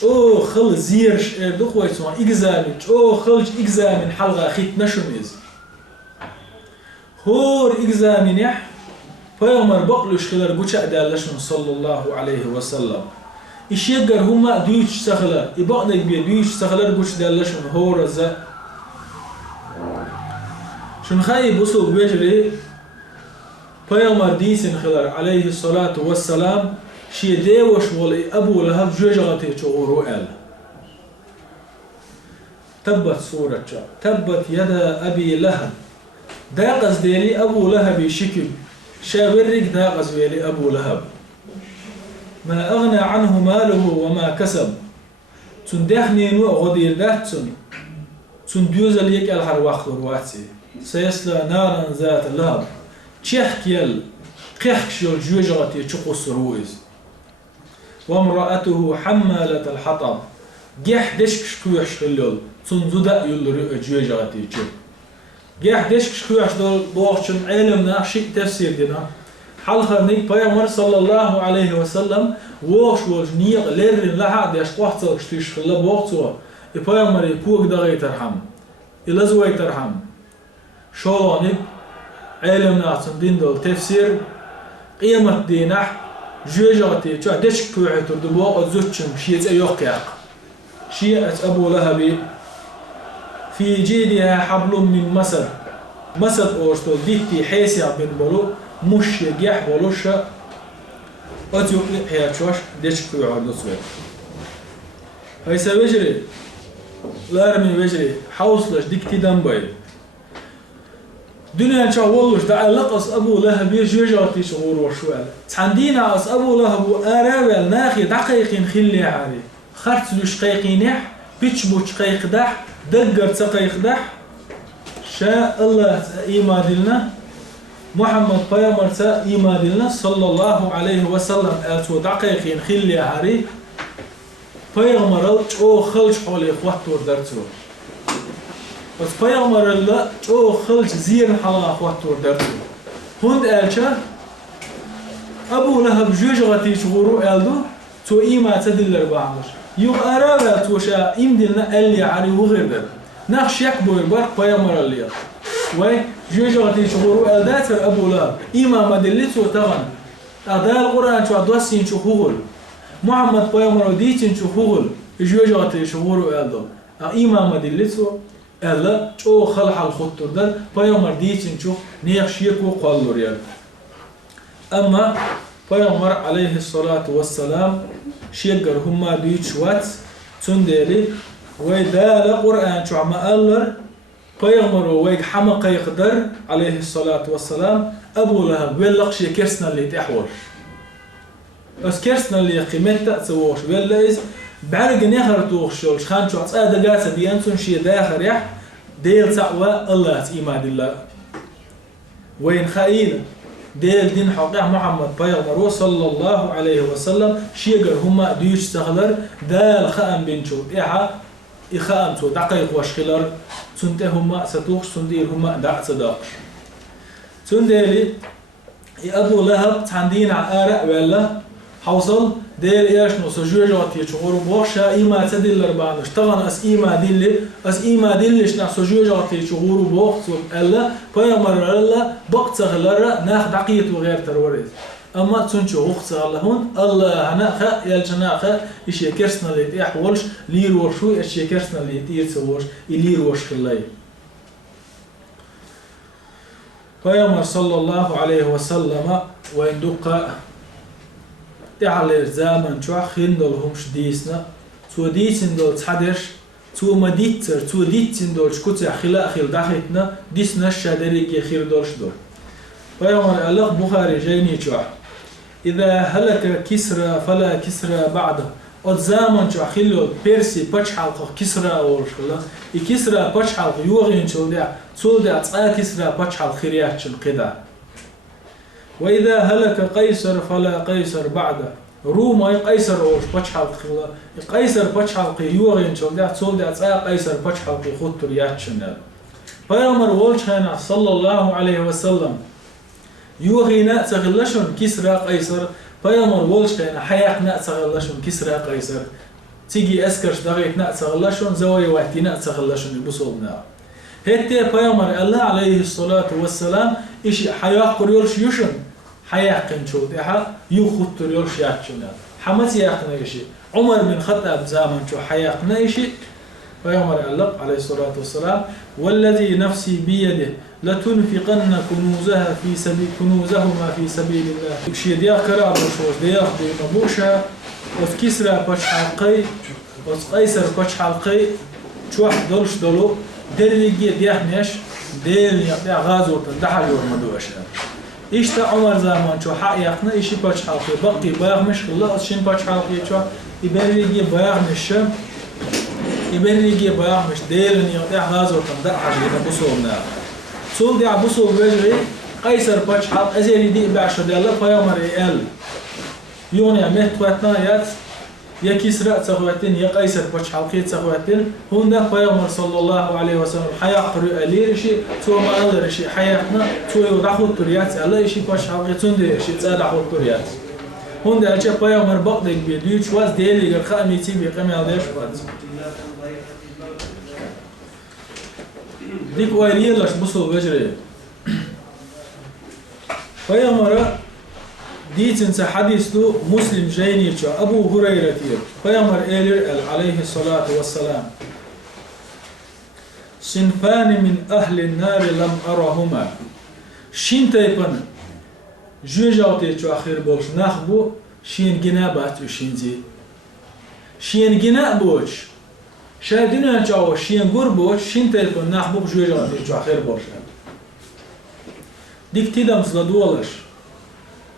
او خل زيرش دخوي سوان إجزامي او خلج إجزامي حلقة خيت نشميز هور إجزامي نح بايامر بقلوش خلر قوش أدالشن صلى الله عليه وسلم إشيقر هما دويش سخلر إبقنك بي دويش سخلر قوش أدالشن هور الزا شن خاي بصوب بجري بايامر ديسن خلر عليه الصلاة والسلام شي ديوش ولي أبو لهب جوجغتي تغورو أل تبت سورة تبت يدا أبي لهب داقز ديلي أبو لهب شكل شاورك داقز ويلي أبو لهب ما أغنى عنه ماله وما كسب تندخني نوع غدير داتن تندوز ليك الحر وقت واتي سيسلى نارا ذات لهب تشيخ يل قيحك شيل جوجغتي تقص رويز وامرأته حمالة الحطب جيح دشكش كويش خلول تنزودا يلري جوجغتي تشو جيح دشكش كويش دول دوغشن علمنا شيء تفسير دينا حلقة نيك بايامر صلى الله عليه وسلم ووش وش نيق ليرين لها ديش قوحتل كشتيش خلا بوغتوا بايامر يكوك دغي ترحم إلازوي ترحم شولونيك علمنا تندين دول تفسير قيمة دينح جوجغتي تشو دشك كويحتو دبو أزوتشم شيء أيوقياق شيء أبو لهب في جيدها حبل من مسد مسد أورستو ديتي حيسيا بن بلو مش يجيح بلوشا أتيوقي حياتشوش دشك كويحتو سوي هيسا بجري لارمي بجري حوصلش ديكتي دنباي دنيا شاولوش دع لقص أبو لهب يجوجاتي شغور وشوال تحندينا أص أبو لهب أراوال ناخي دقيقين خلي عاري خرت لوش قيقينح بيتش بوش قيق دح دقر تقيق دح شاء الله إيما دلنا محمد بايامر تا إيما دلنا صلى الله عليه وسلم أتو دقيقين خلي عاري بايامر أو خلش حولي إخواتور درتو بس بايامر الله أو خلج زير حلا أخواتور درتو هند ألشا أبو لهب جوجغتي شغورو ألدو تو إيما تدلر بعمش يو أراوال توشا إمدلنا ألي عري وغير در نخش يكبو يبار بايامر الله وي جوجغتي شغورو ألداتر أبو لهب إيما مدلتو تغن أدال القرآن شو أدوسين شو خوغل محمد بايامر ديتين شو خوغل جوجغتي شغورو ألدو إيما مدلتو ألا شو خلح الخطر ده بايامر ديتين شو نيخشيكو قالور يال أما بايامر عليه الصلاة والسلام شيجر هما بيتش وات تندلي ويدال قرآن شو عم ألر قيمر ويج حمق يقدر عليه الصلاة والسلام أبو لهب بلقش كرسنا اللي تحول بس كرسنا اللي قيمتها تسووش بلز بعرق نهر توخشول خان شو عصا دقاسة ديانسون شي داخر يح ديل سعوة الله إيمان الله وين خايل ديل دين حقيقة محمد بيغمر صلى الله عليه وسلم شيغر هما ديش سغلر دال خام بنشو إيحا إخام تو دقيق وشخلر سنته هما ستوخش سندير هما دع صداقش سنديلي أبو لهب تندين على آراء ولا حوصل ديل إيش نو سجوجات يشغلوا بوخشة إيما تدل ربانش طبعا أس إيما دلش نح سجوجات يشغلوا بوخ سوق ألا بيامر ألا بقت سغلرة ناخ دقيقة وغير تروريز أما تنشو وقت سغلهون الله هناخ يالجناخ إيش يكرسنا اللي تيحولش لير ورشو إيش يكرسنا اللي تيرسوش إلير وش خلاي بيامر صلى الله عليه وسلم ويندق تعالى زمان شو خيندلهم شديسنا تو ديسن دول تحدش تو مديتر تو ديتن دول شكوت خلا خيل داخلنا ديسنا الشادري خير دولش دول فيوم الله بخاري جيني شو إذا هلك كسرى فلا كسرى بعده od zaman čo achillo persi počhalko kisra orshla I kisra počhalko yurin chulda chulda tsa kisra počhal khiriyat chul qida وإذا هلك قيصر فلا قيصر بعده روما قيصر أوش بتشحال خلا قيصر بتشحال قيورين شلدا صلدا تسا قيصر بتشحال قيخطر ياتشنا بيامر والشهنا صلى الله عليه وسلم يوغينا تغلشون كسرى قيصر بيامر والشهنا حياتنا تغلشون كسرى قيصر تيجي أسكرش دقيقنا تغلشون زوي وقتنا تغلشون بصوبنا هتى بيامر الله عليه الصلاة والسلام إيش حياة قريولش يوشن حياة قنشوت إحا يخطر يولش ياتشنا حماس ياقنا إيشي عمر بن خطاب زامن شو حياة إيشي بيامر الله عليه الصلاة والسلام والذي نفسي بيده لتنفقن كنوزهما في سبيل الله شي ديا كرا بوشوش ديا خدي مبوشا وكسرى باش حلقي وقيصر باش حلقي شو دولش دولو دليجي ديحنش ديل يقطع غازو تندحل يورمدوش إيش تا عمر زمان شو حقيقنا إيش باش حلقي بقي باغ مش الله أشين باش حلقي شو يبريجي باغ مش يبريجي باغ مش ديل يقطع غازو تندحل يورمدوش سول دي عبوسو بجري قيصر باش حلق أزيلي دي بعشر دي الله فيامر يقل يوني عمه تواتنا يات يا كسرى تغواتين يا قيصر باش حلقي تغواتين هنا بيامر صلى الله عليه وسلم حياة قرئ ألير شيء تو ما ألير شيء حياتنا تو يودعو التريات الله شيء باش حلقي تندي شيء تزادعو التريات هنا أشياء بيامر بقدك بيديوش واز ديلي غير خاميتي بيقيمي على ديش فات ديك ويليلاش بصو بجري بيامر ديتنس حديث له مسلم جيني أبو هريرة بيامر إيلر عليه الصلاة والسلام صنفان من أهل النار لم أرهما شين تيبن جوجاوتي شو أخير بوش نخبو شين جنابات وشين زي شين جناب بوش شاهدنا شو شين قربوش شين تيبن نخبو جوجاوتي شو أخير بوش ديك تدم صدولش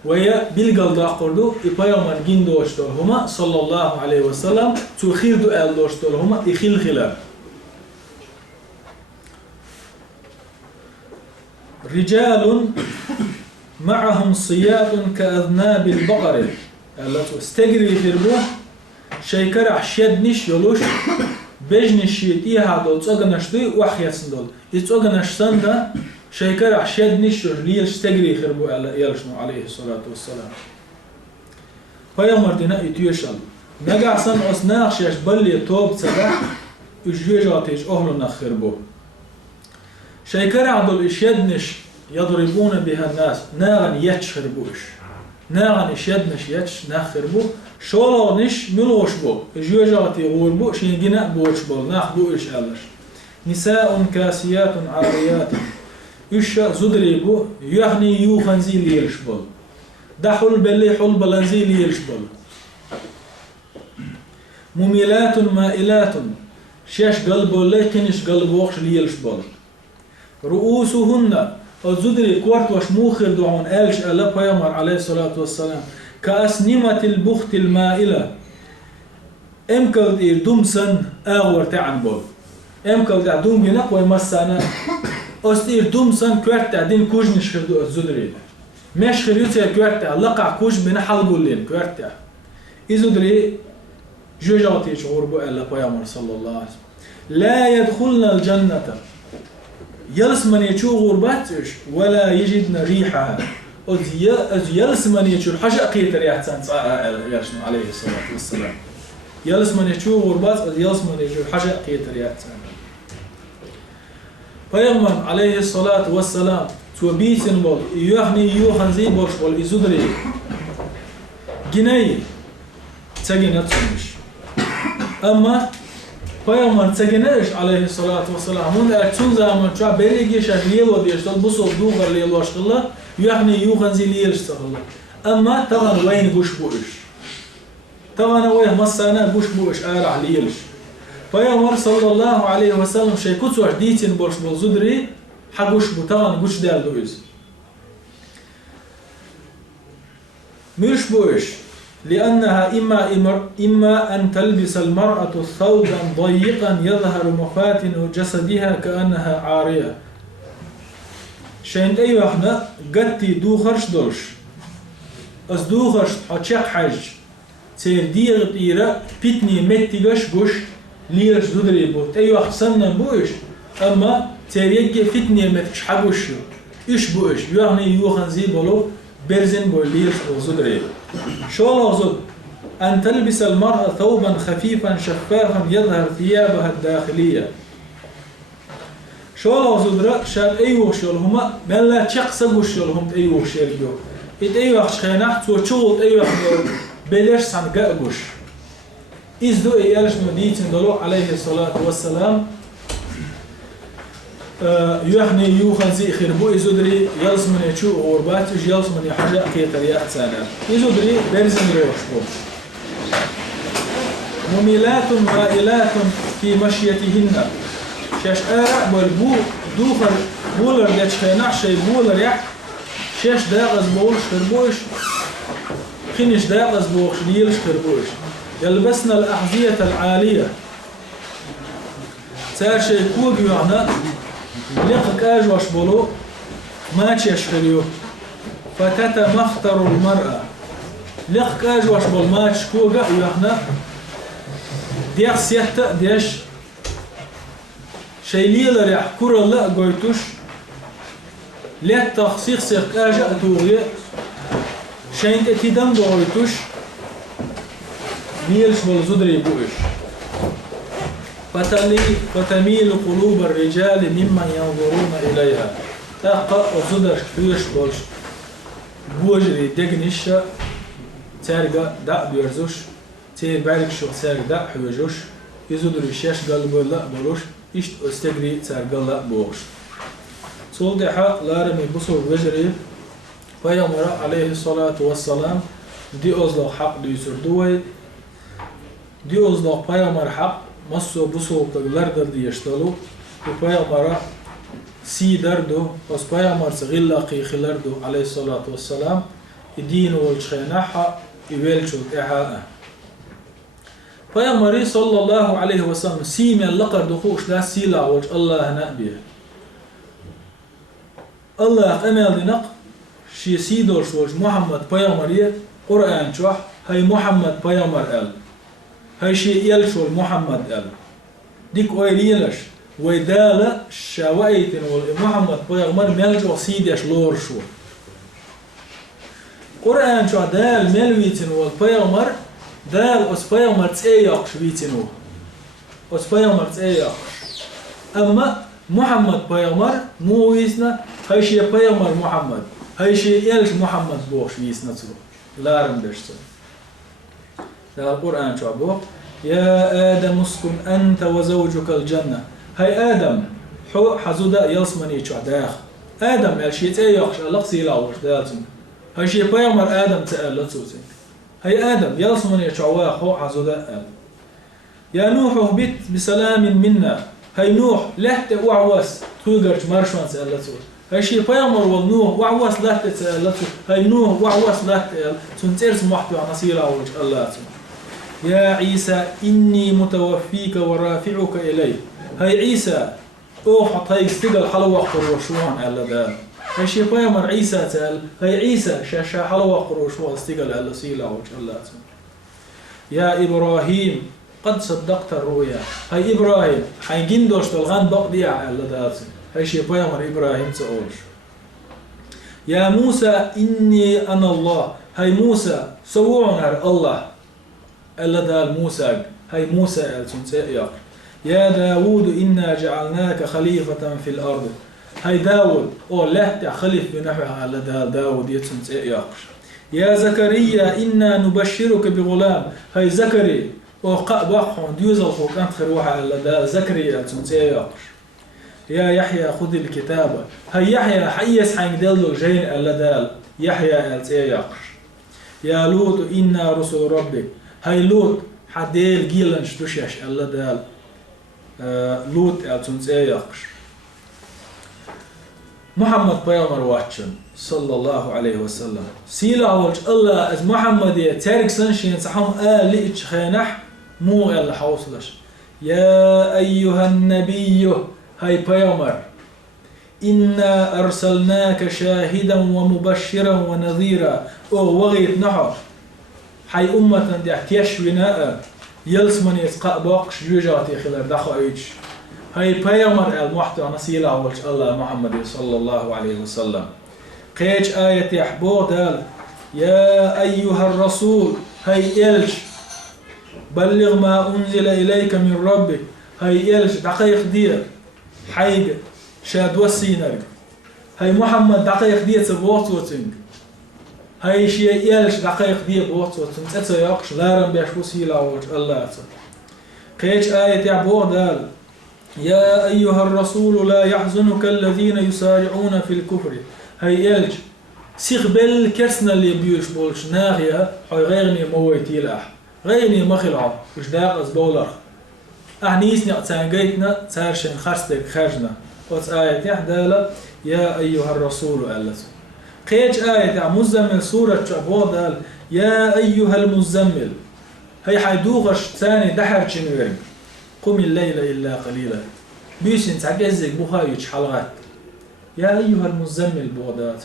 ويا بالقلد أقولوا إبايومان جين دوشتولهما صلى الله عليه وسلم تخير دؤال دوشتولهما إخيل خلاف رجال معهم صياد كأذناب البقر التي استجري في الروح شيكر عشيدنش يلوش بجنش يتيها دول تسوغنش دي وحياتن دول يتسوغنش سندا شيكر عشيدنش ليش تجري خربو يلشنو عليه الصلاة والسلام فيامردنا يتيوشل نقعسن أسناخ شاش بلي توب تسدح إجيجاتيش أهلنا خربو شيكر عدل إشيدنش يضربون بها الناس ناغن يتش خربوش ناغن إشيدنش يتش نخربو شولونش ملوش بو إجيجاتي غوربو شينجنا بوش بو ناخدو إش ألش نساء كاسيات عاريات إيش زدريبو يعني يوخنزي ليرشبل دحول بلي حول بلنزي ليرشبل مميلات مائلات شاش قلبه ليقنش قلبه وخش ليلش بال رؤوسهن الزدري كورت وش موخر دعون آلش ألا بيامر عليه الصلاة والسلام كأسنمة البخت المائلة امكل دير دومسن أغور تعن بول امكل دع دوم بنق ويمسانا أستير دومسن كورت تعدين كوج نشخردو الزدري مش خريوتي كورت لقع كوج بنحل بولين كورت إزدري جوجاتي شعور بو ألا بيامر صلى الله عليه وسلم لا يدخلنا الجنة يلس من يشوف غرباتش ولا يجدنا ريحها يلس من يشوف حاجة أقيت ريحتان يرشم عليه الصلاة والسلام يلس من يشوف غربات يلس من يشوف حاجة أقيت ريحتان فيغمن عليه الصلاة والسلام توبيتن بول يوحني يوحن زي بوش بول يزدري جناي تجنت سمش أما Peygamber tegeneş aleyhissalatu vesselam onun ertun zaman çağ berege şahliye ve diyorlar bu sol duğar liye başkalla yani yuhan ziliye istahalla ama tavan وين guş bu iş tavan وين masana guş bu iş ara aliyeş Peygamber sallallahu aleyhi ve sellem şey kutsu ditin boş bol zudri haguş bu tavan guş derdi öz müş bu iş لأنها إما أن تلبس المرأة ثوبا ضيقا يظهر مفاتن جسدها كأنها عارية. شين أيوة إحنا قتي دوخرش دولش. أس دوخرش حتشق حج. تير دير إيرا بيتني متيجش بوش ليرش دودري بوت. أيوة سنن بوش. أما تير يجي فتني متش حبوشو. إيش بوش. يعني يوخن زي بلو برزن بول ليرش وزودري. شو لازم أن تلبس المرأة ثوبا خفيفا شفافا يظهر ثيابها الداخلية. شو لازم رأ شال أيوه شلهما ما لا تشقسوا شلهم أيوه شلجو. إد أيوه خيانة توشول أيوه بلش عن جابوش. إزدو إيالش مديت دلو عليه الصلاة والسلام. يحني يوخن زي خربو يزودري يلس من يشو غربات يلس من يحاجة كيتريات سنة يزودري بيرزن روش بو مميلات مائلات في مشيتهن شاش آرع بالبو دوخر بولر يتش خيناح شي بولر يح شاش داغز بولش خربوش خينش داغز بوش ليلش خربوش يلبسنا الأحذية العالية سار شي كوغ يعنى لقك أجوش بلو ما تشخريو فتتمختر المرأة لقك أجوش بل ما تشكوغا يحنا ديخ سيحتا ديش شيليلر يحكور الله قويتوش ليت تخصيق سيق أجا توغي شين اتدام قويتوش ميلش بل زدري بوش فتميل قلوب الرجال ممن ينظرون إليها تاقا وزدر فيش بولش بوجري دقنشة تارقا دع بيرزوش تير بارك شو تارق دع حوجوش يزدر الشاش قلبه لا بولوش إشت استقري تارقا لا بوش صولدي حق لارمي بصور بجري فيامر عليه الصلاة والسلام دي أزلق حق دي سردوي دي أزلق فيامر حق مصو بصو تغلردر دي يشتلو وبيامر سي دردو بس بيامر صغيلاقي خلردو عليه الصلاة والسلام يدينو والشخيناحة يويلشو إحاء بيامر صلى الله عليه وسلم سي من لقر دخوش لا سيلا وجه الله نأبيه الله قمل دينق شي سيدوش وجه محمد بيامر قرآن شوح هاي محمد بيامر قال هاي شيء يلشو محمد قال ديك ويليلش ويدالا شوايتن محمد بيغمر ملجو سيدش لور شو قرآن شو دال ملويتن والبيغمر دال اس بيغمر تأيق شويتنو اس بيغمر تأيق أما محمد بيغمر مو ويسنا هاي شيء بيغمر محمد هاي شيء يلش محمد بوش ويسنا تلو لارم دشتو القرآن شعبه يا آدم اسكن أنت وزوجك الجنة هاي آدم حو حزودا يلسمني شعداخ آدم الشيء تأيخش اللقصي لاوش دالتم هاي شيء بيامر آدم تألتوتين هاي آدم يلسمني شعواخ حو حزودا يا نوح اهبط بسلام منا هاي نوح لحت وعواس توغرج مارشوان سألته هاي شي بيامر والنوح وعواس لحت سألته هاي نوح وعواس لحت تنترس محتوى نصيرا وجه الله يا عيسى إني متوفيك ورافعك إلي هاي عيسى أوحط هاي استقل حلوة قروشوان ألا دال هاي شي بيامر عيسى تال هاي عيسى شاشا حلوة قروشوان استقل ألا سيلا وجه الله يا إبراهيم قد صدقت الرؤيا هاي إبراهيم حيجين دوش تلغان بقضيع ألا دال هاي شي بيامر إبراهيم تقولش يا موسى إني أنا الله هاي موسى سوونا الله ألا دال موسى هاي موسى ألتنسيق يا داود إنا جعلناك خليفة في الأرض هاي داود أو لا خليف بنحوها ألا دال داود يتنسيق يا زكريا إنا نبشرك بغلام هاي زكري أو قبحهم ديوزل خوك أنت خروحة ألا دال زكريا ألتنسيق يا يحيى خذ الكتاب هاي يحيى حيس حين دلو جين ألا دال يحيى ألتنسيق يا لوط إنا رسل ربك هاي لوط حديل جيلن شتوشيش ألا دال لوط ألتنسيقش محمد بيامر واتشن صلى الله عليه وسلم سيلا ولج الله از محمد تارك سنشين صحهم لئج خينح مو ألا حوصلش يا أيها النبي هاي بيامر إنا أرسلناك شاهدا ومبشرا ونذيرا أو وغيت نحر حي أمة دي احتياش بناء يلسمن يسقى باقش جوجاتي خلال دخائج هاي بيامر المحتوى نسيلا ولج الله محمد صلى الله عليه وسلم قيج آية يحبو دال يا أيها الرسول هاي إلش بلغ ما أنزل إليك من ربك هاي إلش دقيق دير حيق شاد وسينر هاي محمد دقيق دير تبوت وتنك هاي شيء إلش دقيق دير بوت وتنك تتسيقش لارن بيشو سيلا وجه الله قيج آية يحبو دال يا أيها الرسول لا يحزنك الذين يسارعون في الكفر هاي إلج سيخبل كرسنا اللي بيوش بولش ناغية حي غيرني مويتي لأح غيرني مخلعه وش داقز بولر أحنيسني أتسانقيتنا تارشن خرستك خرجنا وتس آية يحدالة يا أيها الرسول ألس قيج آية مزمل سورة شعبوه يا أيها المزمل هاي حيدوغش ثاني دحر شنوير قم الليل إلا قليلا بيشن تعجزك بخايج حلقات يا أيها المزمل بودات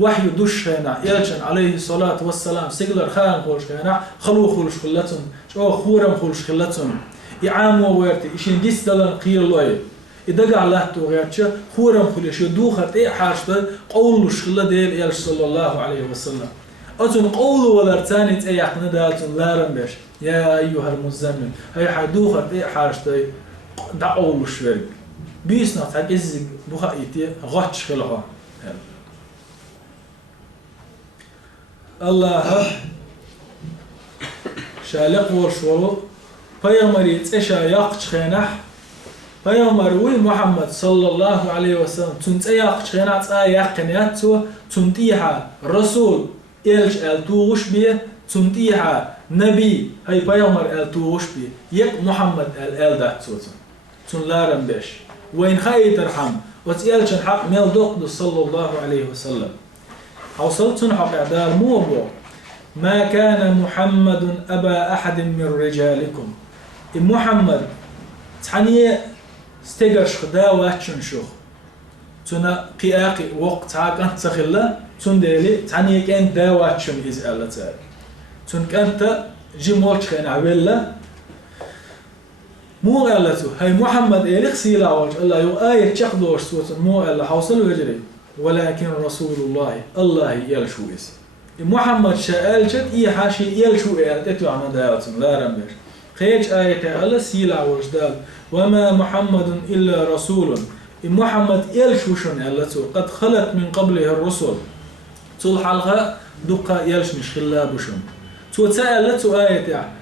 وحي دش هنا يلشن عليه الصلاة والسلام سيقلر خان خولش هنا خلو خولش خلتهم شو خورم خولش خلتهم إعامو ويرتي إشين ديس دلن قيل لوي إذا قال الله توغيرتش خورم خولش يدوخت إيه حاشت قولش خلا ديل يلش صلى الله عليه وسلم أتون قول ولرتاني تأيح نداتون لارن بيش يا أيها المزمل هاي حدوخت إيه حاشت دعولش ويرك بيسنا تعجزك بخايتي غاتش خلقه الله شالق ورشولو بيامري تشا يقش خينح بيامر وي محمد صلى الله عليه وسلم تنت يقش خينح تا يقنياتو تنتيها رسول إلش التوغش بيه تنتيها نبي هاي بيامر التوغش بيه يق محمد الالداتو تن لارن بيش وين خايت ترحم وتيالش الحق ميل دوق صلى الله عليه وسلم حوصلت حق اعدال موضوع ما كان محمد أبا أحد من رجالكم محمد تعني استيقش خداوات شنشوخ تنا قياقي وقت عاقن تخلا تندلي تعني كان داوات شن إزالة تال تن كانت جمولش خين عبلا مو قالته هاي محمد إليك سيلا وجه الله يو آية تشخدوش صوت مو قال حوصل وجري ولكن رسول الله يلشو إس محمد شاء جد إيه حاشي يلشو إيه تتو عن داوتهم لا رمبش خيج آية الله سيلا وجدال وما محمد إلا رسول محمد يلشو شن قالته قد خلت من قبله الرسل طول حلقة دقة يلش مش خلابشن تو تسألته آية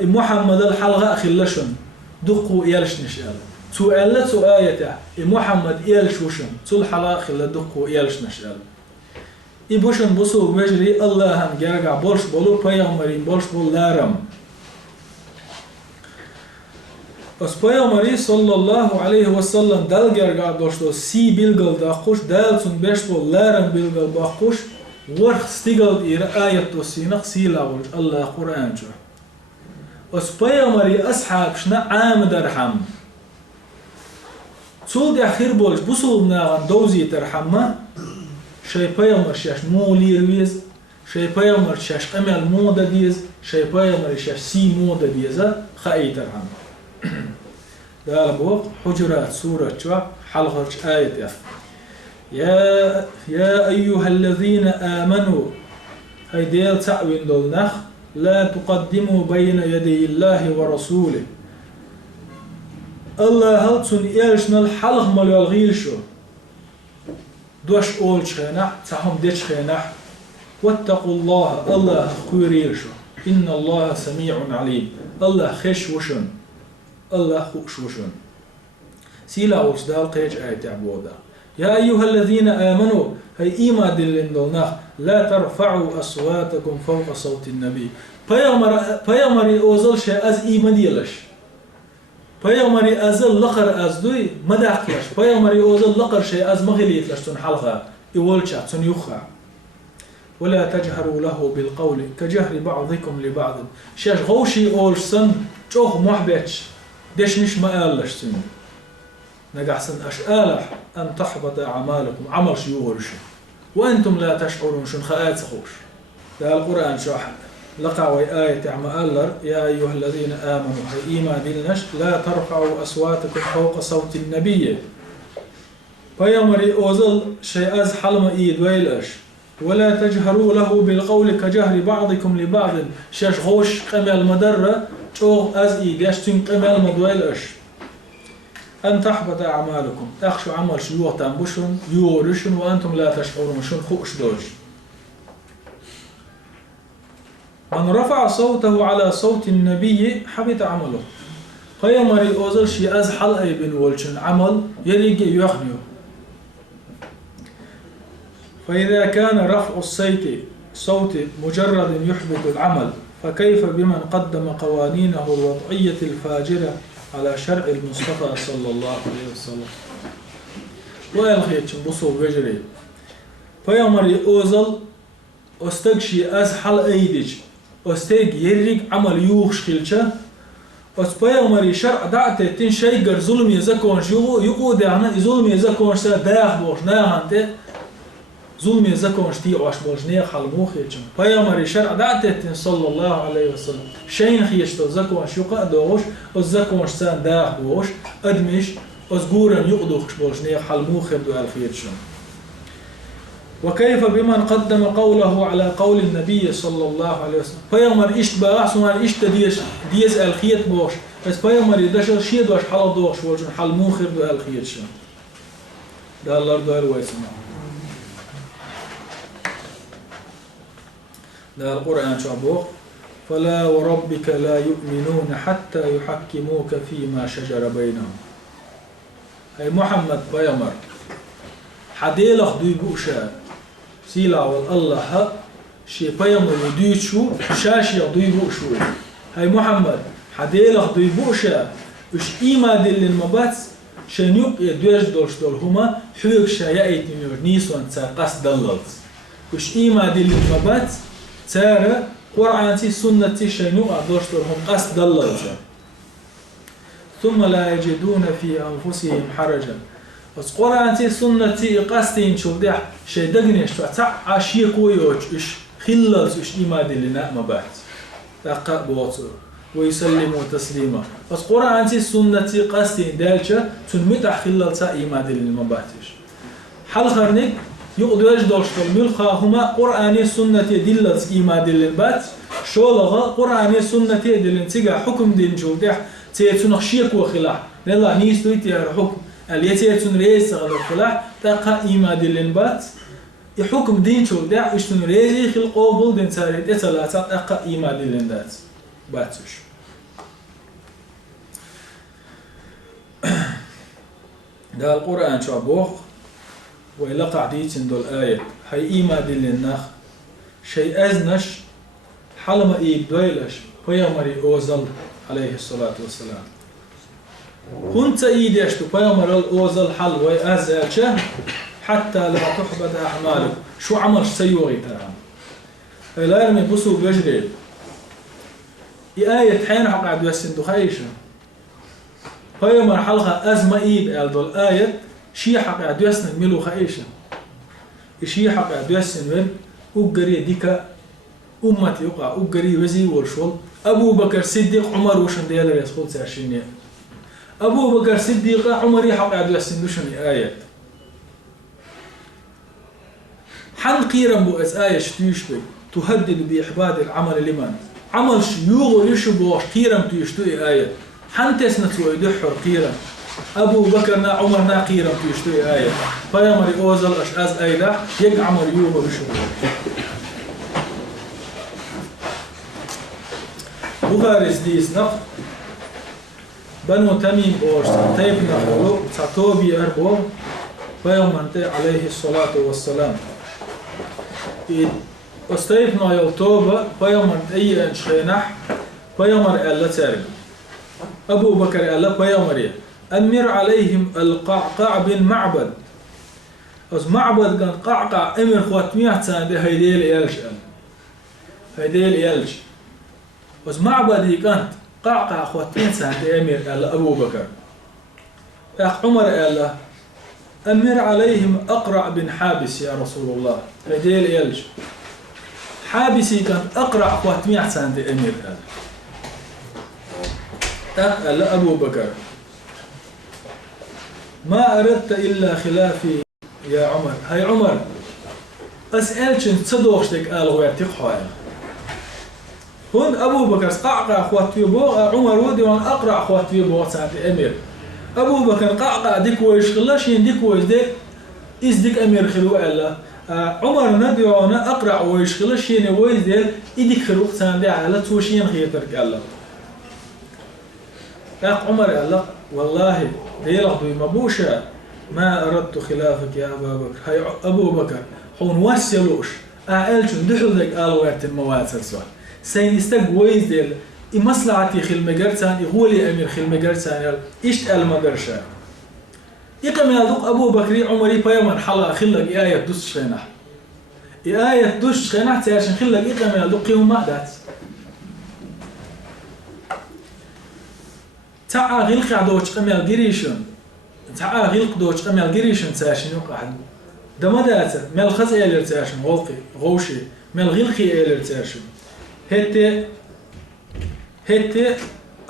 محمد الحلقة خلشن دقوا يلش نشأل سؤالته آية محمد يلشوشن طول حلقة خلا دقوا يلش نشأل إبوشن بسوق مجري الله هم جرجع بولش بولو بيامرين بولش بول لارم Os Peygamberi sallallahu aleyhi ve sellem dalgerga doşto si bilgal daqush dalsun beşbol laran bilgal baqush warx stigal ir ayat dosinaq silawul Allah Qur'anjo. Os Peygamberi ashab shna am darham. Sul de akhir bolj busul nagan dawzi tarhamma shay Peygamber shash mulir wiz shay Peygamber shash qamel moda diz shay Peygamber shash si moda diza khay tarham. دال بوق حجرات سورة شوا حلقة آية يا أيها الذين آمنوا هاي ديال تعوين دول نخ لا تقدموا بين يدي الله ورسوله الله هلتون إيرشنا الحلق ملو الغيرشو دوش أول شخينح تحهم ديش خينح واتقوا الله خيريرشو إن الله سميع عليم الله خش وشن الله خوشوشن سيلا وشدال قيج آية عبودا يا أيها الذين آمنوا هاي إيما دلين دولناخ لا ترفعوا أصواتكم فوق صوت النبي پیغمبری اوزل شيء از إيما ديلش پیغمبری ازل لقر از دوي مداقلش پیغمبری اوزل لقر شيء از مغليتلش تن حلقة يولشا تن يخا ولا تجهروا له بالقول كجهر بعضكم لبعض شاش غوشي أولسن جوخ محبتش ديش نش ما قالش تن نقحسن أشآلح أن تحبط أعمالكم عمل شيوغرش وأنتم لا تشعرون شن خآت سخوش ده القرآن شاح لقعوا آية عمالر يا أيها الذين آمنوا هي إيما دلنش لا ترفعوا أصواتكم فوق صوت النبي فيامري أوزل شيء أز حلم إيد ويلش ولا تجهروا له بالقول كجهر بعضكم لبعض شاش غوش قمل مدرة شوغ أز إيد يشتن قمل مدويلش أن تحبط أعمالكم أخشوا عمل شيوخ تنبشن يورشن وأنتم لا تشعرون شن خوش دوش من رفع صوته على صوت النبي حبط عمله فيامري أوزل شي أز حل أي بن ولشن عمل يريق يخنيو فإذا كان رفع صوت مجرد يحبط العمل فكيف بمن قدم قوانينه الوضعية الفاجرة على شرع المصطفى صلى الله عليه وسلم ويلخيتش بصو بجري فيامري أوزل أستقشي أز حل أيدج أستيق يريق عمل يوخش خلشة أسبيامري شرع دعته تين شيء ظلم يزكونش يقو دعنا ظلم يزكونش داخ بوش ناهانته ظلم يزكونش تي واش بوش نيخ حلموخيتشم بيامري شرع دعته تين صلى الله عليه وسلم شين خيشتو زكونش يقا دوش أزكونش سان داخ بوش أدمش أزقورن يقدوخش بوش نيخ حلموخير دو الخيتشم وكيف بمن قدم قوله على قول النبي صلى الله عليه وسلم بيامر إشت بأحسن إشت ديز الخيت بوش بس بيامر يدشل شيء دوش حل دوش وجن حلموخير دو الخيتشم ده الله دو الويسمع ده القرآن شعبوه فلا وربك لا يؤمنون حتى يحكموك فيما شجر بينهم هاي محمد بيامر حديلخ دوي بوشا سيلا والله شي بيامر يدوشو شاشي دوي بوشو هاي محمد حديلخ دوي بوشا وش إيما دل المبات شنيوك يدوش دول هما حوك شايئت نيسوان تساقس دللت وش إيما دل المبات تارى قرآنتي سنتي شنيوك أدوش دول هم قس دللت ثم لا يجدون في أنفسهم حرجا بس قرآنتي سنتي قاستين شو ده شيء دقنيش فتح عشية كويوش إيش خلص إيش إيمان لنا مبات تقى بوصل ويسلموا تسليما بس قرآنتي سنتي قاستين دالشة تنمتع خلص إيمان لنا مباتش حل خرنك يقدر يجدولش الملخا هما قرآني سنتي دلت إيمان لنا بات شو لغا قرآني سنتي دلن تيجا حكم دين شو ده تيتنخ شيك وخلاح لله نيستوي تيار حكم اليتيتون ريس على الفلاح تقى إيما دلن بات يحكم دين شو ده إشتون ريزي خلقو بول دين ساريت إتلاتا تقى إيما دلن دات باتوش ده القرآن شو أبوخ وإلا قاعديتين دول آية هاي إيما دلن نخ شيء أزنش حلما إيب دويلش بيامري أوزل عليه الصلاة والسلام كنت إيديش بيامر الأوزل حل ويأزل حتى لا تحبط أعمالك شو عمل سيوغي ترى لا يرمي بصو بجري آية حين قاعد يسندو خايشة بيامر حلقة أزمة إيد ألدول آية شي قاعد يسند ملو خايشة شي قاعد يسند وقري ديكا أمتي يقع وقري وزي ورشول أبو بكر صديق عمر وشن ديال يسقط ساشيني أبو بكر صديق عمر يحق عبد السندوشن آية حن قيرم بو اس آية شتيش بي تهدد بإحباد العمل لمن عمل شيوغ يشبوش قيرم تيشتوي آية حن تسنتو يدحر قيرم أبو بكرنا عمرنا قيرم تيشتوي آية فيامر أوزل أشعاز آية يك عمل يوغ يشبوش بغارس ديس نق بنو تميم أورس تيب نخلو تعطوبي أربو بيوم عليه الصلاة والسلام استيفنا يوتوبة بيوم أي أنشخينح بيوم ألا تارب أبو بكر ألا بيوم أمر عليهم القعقاع بن معبد أز معبد كان قعقاع أمر خواتمية سنة هيديل إلش هيديل إلش أز معبد كانت قعقاع خواتمية سنة أمر ألا أبو بكر أخ عمر ألا أمر عليهم أقرع بن حابس يا رسول الله هيديل إلش حابسي كان أقرع خواتمية سنة أمر أخ ألا أبو بكر ما أردت إلا خلافي يا عمر هاي عمر أسألشن تصدوشتك قال هو يعتقها هون أبو بكر قعقع أخواتي بو عمر ودي وان أقرع أخواتي بو ساعتي أمير أبو بكر قعقع ديك ويشغلاشين ديك ويزدك إزدك أمير خلو ألا عمر ندي وانا أقرع ويشغلاشين ويزدك إديك خلو ساندي على توشين خيطرك ألا عمر ألا والله ديلق مبوشة ما أردت خلافك يا أبا بكر هاي أبو بكر حون وسلوش أعلشون دحلك آلوات المواسر سوا سين يستقويز ديل إمصلعتي خل مجرسان يقولي أمير خل مجرسان إيش المدرسة يقم يالدوق أبو بكر عمري بيوم حلا خلك آية دوش خينح آية دوش خينح تياشن خلك يقم يالدوق يوم ما دات تعا غلق عدوش قميل جريشن تعا غلق دوش قميل جريشن تاشن يقعد دمدات مال خزء إلى تاشن غوشي مال غلقي إلى تاشن هت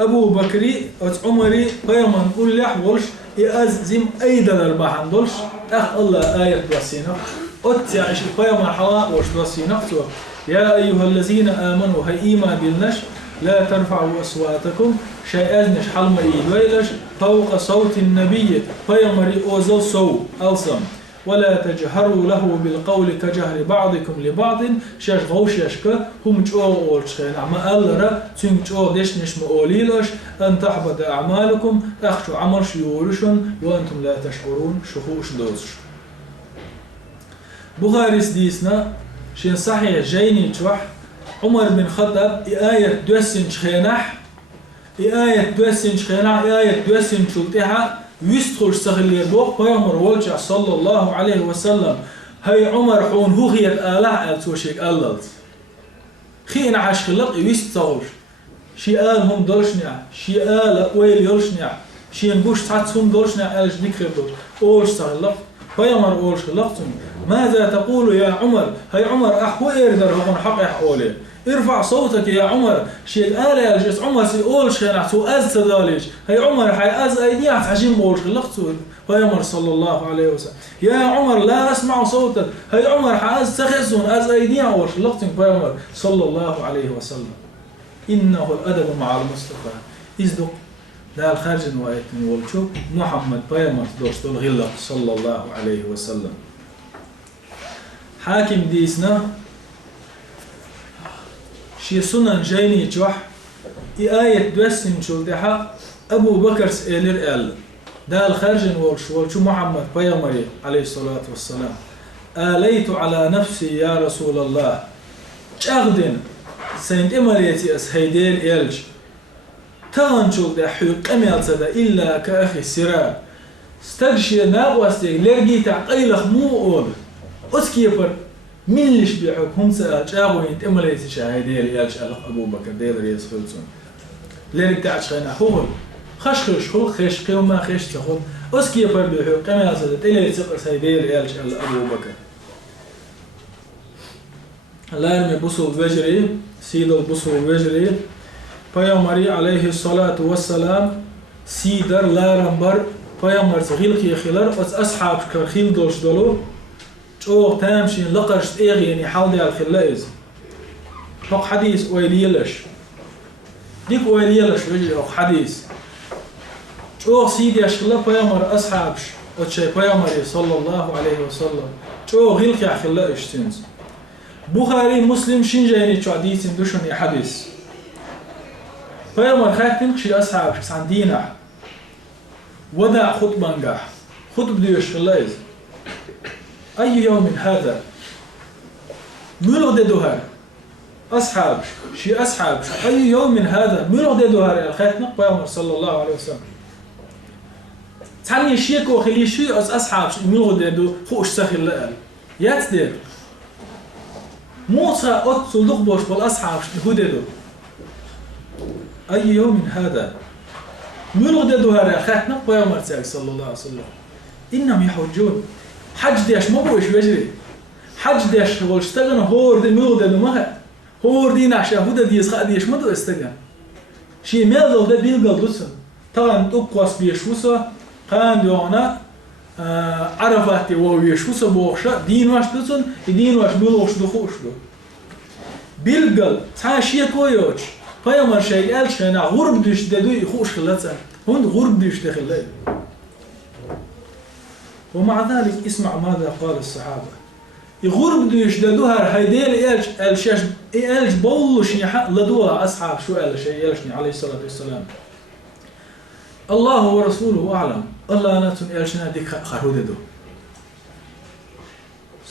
أبو بكري عمري قيما نقول لح ولش يأزم أيضا البحن دولش أخ الله آية بسينا أتعش قيما حلا وش بسينا يا أيها الذين آمنوا هي إيمان بالنش لا ترفعوا أصواتكم شيء أزنش حلم إيدويلش فوق صوت النبي فيمري أوزل سو ألصم ولا تجهروا له بالقول كجهر بعضكم لبعض شاش غوش يشكا هم جو أولشخين عما ألرا تنك جو ديشنش مؤوليلش أن تحبط أعمالكم أخشوا عمر شيورشون وأنتم لا تشعرون شخوش دوش بخاريس ديسنا شين صحيح جيني تشوح عمر بن خطاب آية دوسن شخينح آية دوسن شخينح آية دوسن شلتها يستخل سخلي بوق بيامر والجع صلى الله عليه وسلم هاي عمر حون هو هي الآلاء توشيك أللت خين عاش خلق يستخل شي آل هم دولشنع شي آل ويل يولشنع شي نبوش تعتهم دولشنع آلش ديك خير أولش سخلق بيامر أولش خلقتم ماذا تقول يا عمر هاي عمر أحو إردر هون حق أحولي ارفع صوتك يا عمر شيء الآلة الجس عمر سي أولش خينعتو أز تداليش هاي عمر حي أز أيديعت حجيم أولش خلقتو فيامر صلى الله عليه وسلم يا عمر لا أسمع صوتك هاي عمر حي أز تخزون أز أيديع أولش خلقتو فيامر صلى الله عليه وسلم إنه الأدب مع المصطفى إزدق دا الخارج نوايتني والشو محمد فيامر دوشتو الغلق صلى الله عليه وسلم حاكم ديسنا شي سنن جيني جوح آية دوسن شلتها أبو بكر سئلر آل دا الخارج والشو محمد بيامري عليه الصلاة والسلام آليت على نفسي يا رسول الله شاغدن سينت إماليتي أسهيدين إلج تغنشل ده حيق أميال سدا إلا كأخي السراء استغشي ناقوستي لرقي تعقيلخ مو أول أسكيبر من اللي شبيعك هم سأجاقوا ينتأمل يتشاهدي ليالش ألق أبو بكر ديل ريس خلصون لرق تعشخينا خول خشخش خول خش قيوما خش تخول أسكيبر بيحيق أميال سدا إلا يتسقر سيدي ليالش ألق أبو بكر الله يرمي بصو الوجري سيد البصو الوجري Peygamber aleyhissalatu vesselam sidar larambar Peygamber zgilki khilar as ashab khil dosh dolu çoğ tamshin laqash yani haldi al khilaiz faq hadis oyliyalash dik oyliyalash vejli o hadis çoğ sid yashla Peygamber ashab o şey Peygamber sallallahu aleyhi ve sellem çoğ gilki khilaish tins Bukhari Muslim shinjani çoğ hadisin düşün ya hadis Peygamber خاتم شي أصحاب عندنا ودع خطبة نجاح خطب ديوش خلاص أي يوم هذا ملغ دوهار أصحاب شي أصحاب أي يوم هذا ملغ دوهار الخاتم Peygamber صلى الله عليه وسلم تعني شيء كوخلي شيء أصحاب ملغ دو خوش سخل لقال ياتدير موسى أتصدق بوش بالأصحاب هو دو أي يوم هذا من غددوا هذا خاتنا Peygamber صلى الله عليه وسلم إنهم يحجون حج ديش ما بوش بجري حج ديش والشتغن هور دي من غددوا ما هور دي نعشا هودا ديس خا ديش ما دو استغن شي ميل ده بيلقل دوسن طبعا تقواس بيشوسا قان دونا عرفاتي ويشوسا بوخشا دين واش دوسن دين واش بلوش دو خوش دو بيلقل تاشي كويوش Peygamber şey elçine gurb düştü dedi خوش خلاتsa هون غرب düştü خلات ومع ذلك اسمع ماذا قال الصحابة يغرب düştü دوهر هيديل الشاش الش بولش يحق لدوها أصحاب شو قال شيء الشني عليه الصلاة والسلام الله ورسوله أعلم الله ناتن الشنا ديك خرود دو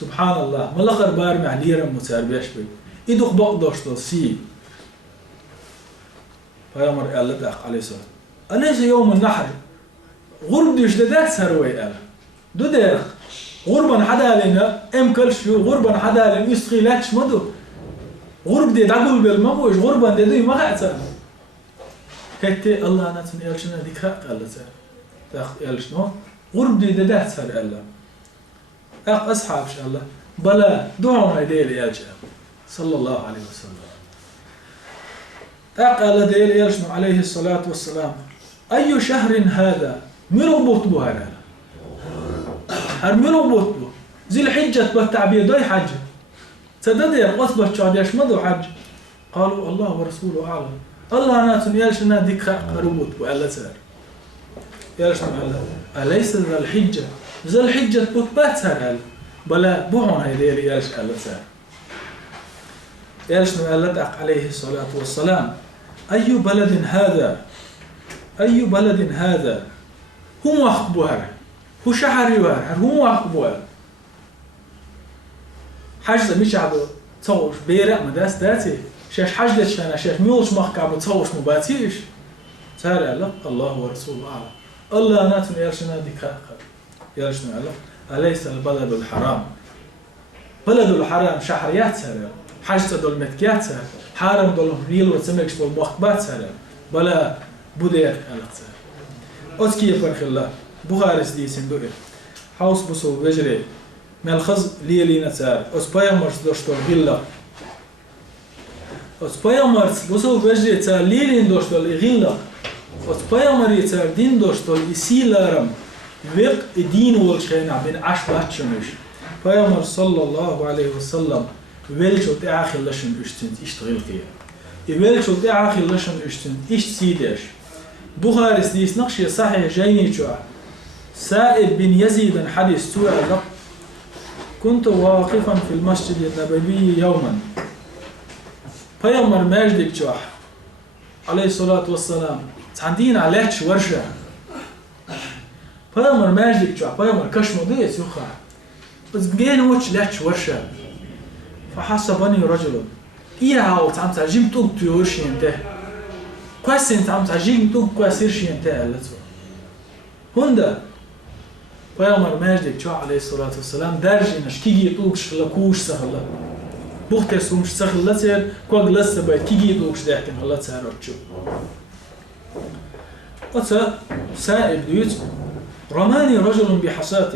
سبحان الله ملخر بار معليرا متسربيش بي إدوخ بقداشتل سي Peygamber Allah عليه الصلاة أليس يوم النحر غرب ديش ده سروي قال دو ده غربا حدا لنا كل شو غربا حدا لنا يستغيلاتش مدو غرب دي دعقل بالمبوش غربا دي دي ما قاعد كتي الله ناتن يالشنا ديك قال سر تاخ يالشنو غرب دي ده سر الله أصحاب إن شاء الله بلا دعونا يدير يالش صلى الله عليه وسلم قال ديل يلشنو عليه الصلاة والسلام أي شهر هذا مربوط به هذا هر مربوط به ذي الحجة بالتعبير دوي حج تددير قصبة شاديش مدو حج قالوا الله ورسوله أعلم الله ناتن يلشنا ديك مربوط به ألا سار يلشنو أليس ذا الحجة ذا الحجة بطبات سار بلا بوعون هيدير يلش ألا سار يلشنو ألا عليه الصلاة والسلام أي بلد هذا أي بلد هذا هم أخبوها هو شهر يوهر هم أخبوها حاجة مش عبو تصوش بيرق مداس داتي شاش حاجة شانا شاش ميولش مخكع بتصوش مباتيش سهل الله ورسوله أعلم الله ناتن يلشنا ديك يلشنا أليس البلد الحرام بلد الحرام شهريات سهل حاجة دول متكيات سهل حرم دول ريل وتسمكش دول مخبات سهل بلا بودير ألق سهل أسكي فرخ الله بخارس دي سندوئر حوص بسو وجري ملخز ليلي نتسار أس بايامرس دوشتور غلا أس بايامرس بسو وجري تسار ليلي دوشتور غلا أس بايامر يتسار دين دوشتور يسيلارم وق دين والشينا بين عشبات شنوش بايامر صلى الله عليه وسلم welcho te achil lashon üstünd iştgil qiya. Welcho te achil lashon üstünd iş sidesh. Bukhari dis naqshi sahih jayni chua. سائب بن يزيد حديث سؤال كنت واقفا في المسجد النبوي يوما Peygamber ماجدك چوح عليه الصلاة والسلام تعندين عليك ورشة Peygamber ماجدك چوح Peygamber كشمو ديس يخا بس بجين وش ليك ورشة فحسبني رجل إياه وتعم تعجم تقطيوش ينته كويس انت عم تعجيك توك كويس شيء انت قالته هوندا پیامبر مجد چه علیه الصلاة والسلام درج اینش کی توک شلا کوش سهلا بوخت سومش سهلا سر کوگ لست باید کی توکش دهکن حالا سراب چو أتا سائب ديوت رماني رجل بحصاة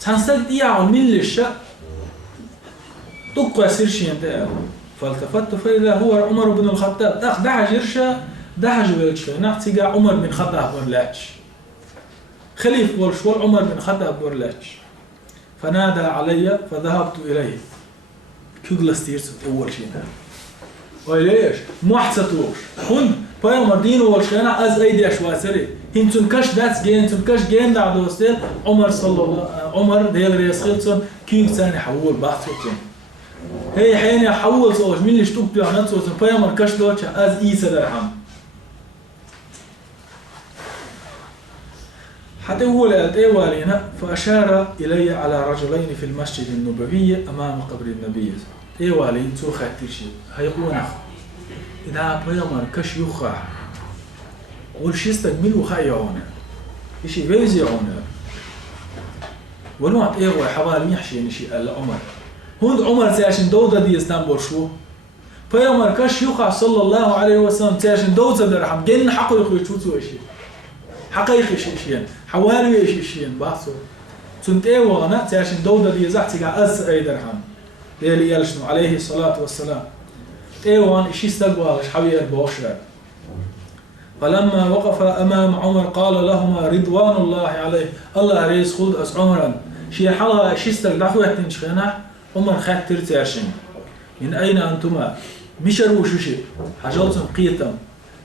تنسل ديعون من للشأ تقوى سيرشين دائما فالتفت فإذا هو عمر بن الخطاب داخ دحج إرشا دحج ويلش نعتقى عمر بن خطاب ورلاتش خليف والشوال عمر بن خطاب ورلاتش فنادى علي فذهبت إليه كيغلس تيرس أول شيء وإليش محتسطوش هون پیامبر دین و شنا از ایدیش واسری هنتون کش دست گین تون کش گین در دوستل عمر دیل رئیسیتون کیف ثانی حول بحثتون هی حين حول صوش من اللي شتوب بيعنات صوتن پیامبر کش دوچ از عیسی درهم حتى هو الأولين فأشار إلي على رجلين في المسجد النبوي أمام قبر النبي أولين تو خاتيشي هيقون إذا پیامبر کش یخا ولشيستك ملو خايعونه إشي بيزيعونه ونوع إيغوي حوالي يحشي نشي قال عمر هند عمر تاشن دودة دي استنبول شو پیامبر کش یخا صلى الله عليه وسلم تاشن دودة درحم جن حقيقي شو تو إشي حقيقي شيئين حوالي إشي شيئين بحثو تنت إيغوانا تاشن دودة دي زحتك أز أي درحم ديلي يلشنو عليه الصلاة والسلام ايوان اشي استقبالش حوير بوشرا فلما وقف امام عمر قال لهما رضوان الله عليه الله ريس خلد اس عمرا شي حلا اشي استقدحوهتن شخينا عمر خاتر تاشن من اين انتما مشرو شوشي حاجلتم قيتم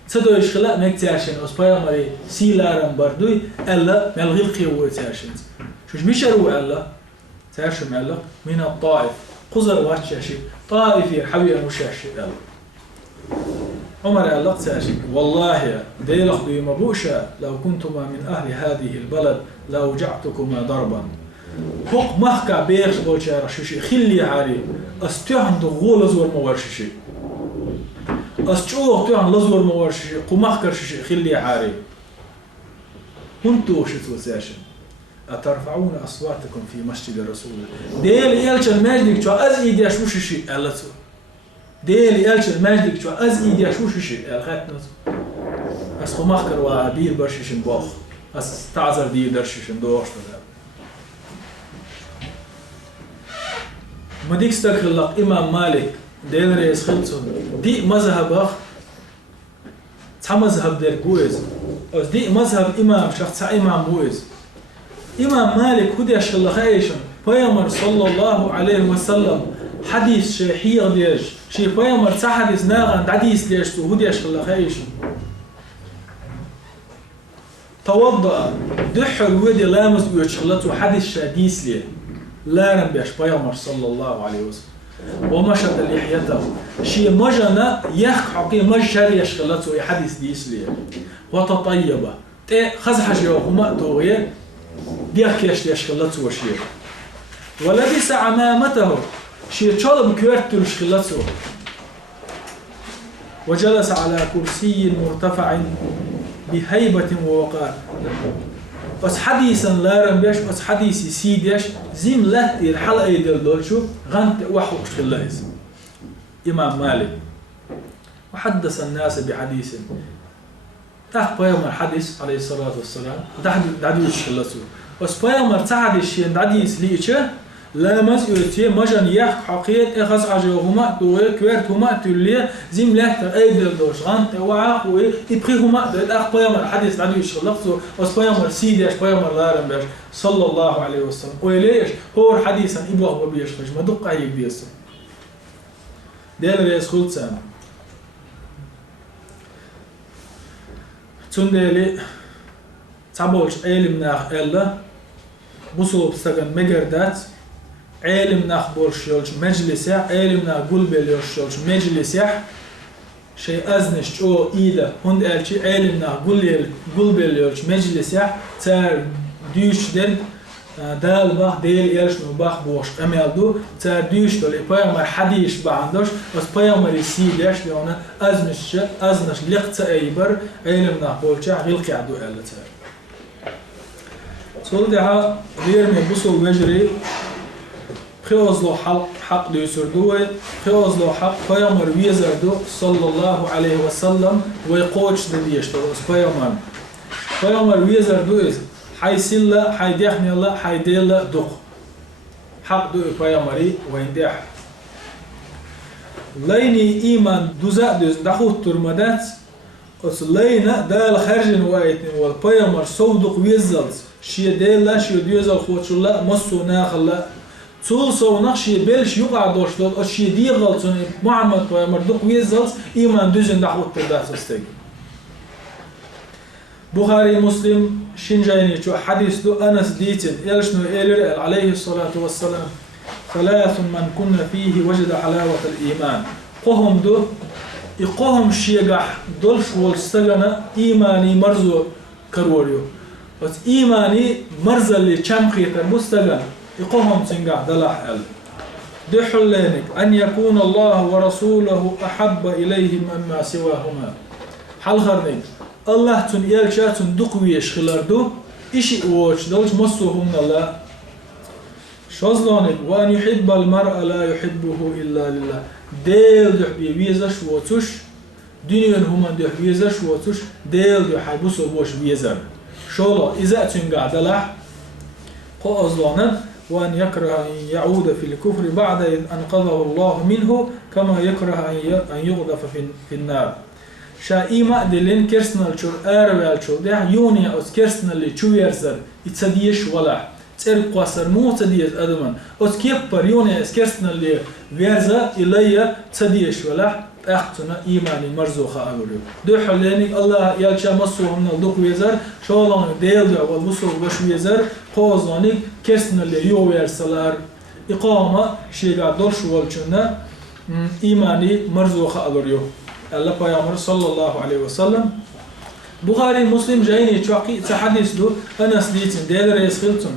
تسدو يشخلا مك تاشن اس بايامري سيلارم بردوي الا ملغي القيوه تاشن شوش مشرو الا تاشن الا من الطائف قزر واتشاشي طائفي حوية مشاشي عمر قال لك تاشي والله ديلخ بي مبوشة لو كنتما من أهل هذه البلد لأوجعتكما ضربا فوق مخكع بيرش بوشا رشوشي خلي عاري استيهن دغول لزور مورششي استيوه تيهن لزور مورششي قمخكر ششي خلي عاري هنتو شتو تاشي أترفعون أصواتكم في مسجد الرسول ديل يالش المجدك شو أز إيدي أشوش شيء قالته ديل يالش المجدك شو أز إيدي أشوش شيء قالت نزو أس خماخر وعبير برششن باخ أس تعذر دي درششن دوش تذهب ما ديك استغفر الله إمام مالك ديل رئيس خلصون دي مذهب أخ تا مذهب دير قويز أس دي مذهب إمام شخص إمام قويز إمام مالك هديش الله خيشن پیامبر صلى الله عليه وسلم حديث شيء حيغ ديش شيء پیامبر حديث ناغن حديث ديش تو هديش الله خيشن توضأ دحر ودي لامس ويشخلته حديث حديث ليه لا نبيش پیامبر صلى الله عليه وسلم ومشط لحيته شيء مجنا يخ حقي مجر يشخلته حديث ديس ليه وتطيبه خزح جوهما توغيه ديك يشخلته وشيء ولبس عمامته شيء طلب كورته يشخلته وجلس على كرسي مرتفع بهيبة ووقار بس حديثا لا رمبيش بس حديثي سيديش زيم لهتي الحلقة يدل دولشو غنت وحو شخلايز إمام مالك وحدث الناس بحديث تحت بيوم الحديث عليه الصلاة والسلام تحت دعدي شخلته بس بيوم ارتعد الشيء دعدي سليشه لا مسؤولية مجن يحق حقيقة إخص عجوهما توي كويرت هما تولي زيم لهتر أيدل دوش غنت وعاق ويبقي هما ده أخ بيوم الحديث دعدي شخلته بس بيوم سيديش بيوم لا رمبيش صلى الله عليه وسلم وليش هو الحديثا إبوه وبيشخش ما دق عيب بيسر ديال رئيس خلصان تندلي تعبولش علم ناخ إلا بصوب استغن مجردات علم ناخ بولش يولش مجلسة علم ناخ قلبل يولش مجلسة شيء أزنش أو إيدا هند ألشي علم ناخ قلبل يولش مجلسة تار ديش دل دال باخ ديل يلش نو باخ بوش أميالدو ترديش دول بيامر حديش بعندش بس بيامر يسيدش لونه أزنش لقت أيبر علمنا بولشة غلق عدو ألتر صلدها غير من بصل وجري خيوزلو حق ديسردوه خيوزلو حق بيامر ويزردو صلى الله عليه وسلم ويقوش ديش بس بيامر ويزردو حيسلا حيديحني الله حيديلا دق حق دو بيامري وينديح ليني إيمان دوزا دوز دخوت ترمدات اس لينا دال خرجن وايتن والبيامر صودق ويزلز شي ديلا شي ديوزل خوتشلا مصو ناخلا تول سو نقشي بلش يقع دوشلوت اس شي ديغلتون محمد بيامر دق ويزلز إيمان دوزن دخوت تردات استيق بخاري مسلم شنجايني شو حديث دو أنس ديتن يلشنو إيلر عليه الصلاة والسلام ثلاث من كنا فيه وجد حلاوة الإيمان قهم دو يقهم شيقح دولش والستغنى إيماني مرزو كروريو بس إيماني مرزا اللي چمخيتا مستغنى يقهم تنقح دلح أل دو حلينك أن يكون الله ورسوله أحب إليه مما سواهما حل خرنك الله تون يلشاتون دقويش خلاردو إشي اوش دولش مصوهم الله شازلانك وأن يحب المرء لا يحبه إلا لله ديل دح بيزش واتوش دنيا هما دح بيزش واتوش ديل دح حيبوسو بوش بيزر شولا إذا تنقع دلح قو أزلانك وأن يكره أن يعود في الكفر بعد أن أنقذه الله منه كما يكره أن يغضف في النار شا إيما دلين كرسنال شور أروال شور ده يونيا أس كرسنال اللي شو يرزر يتصديش ولا تسرق قصر مو تصديش أدمان أس كيبر يونيا أس كرسنال اللي ويرزا إليا تصديش ولا أختنا إيماني مرزوخة أقوله دو حليني الله يلشا مصوهم نالدوك ويزر شوالان ديل دو والمصوه باش ويزر قوزاني كرسنال اللي يو يرسلار إقامة شيء دول شوالشنا إيماني مرزوخة أقوله الله بيامر صلى الله عليه وسلم بخاري مسلم جايني تحدث له أنس ديتن ديل رئيس خلتن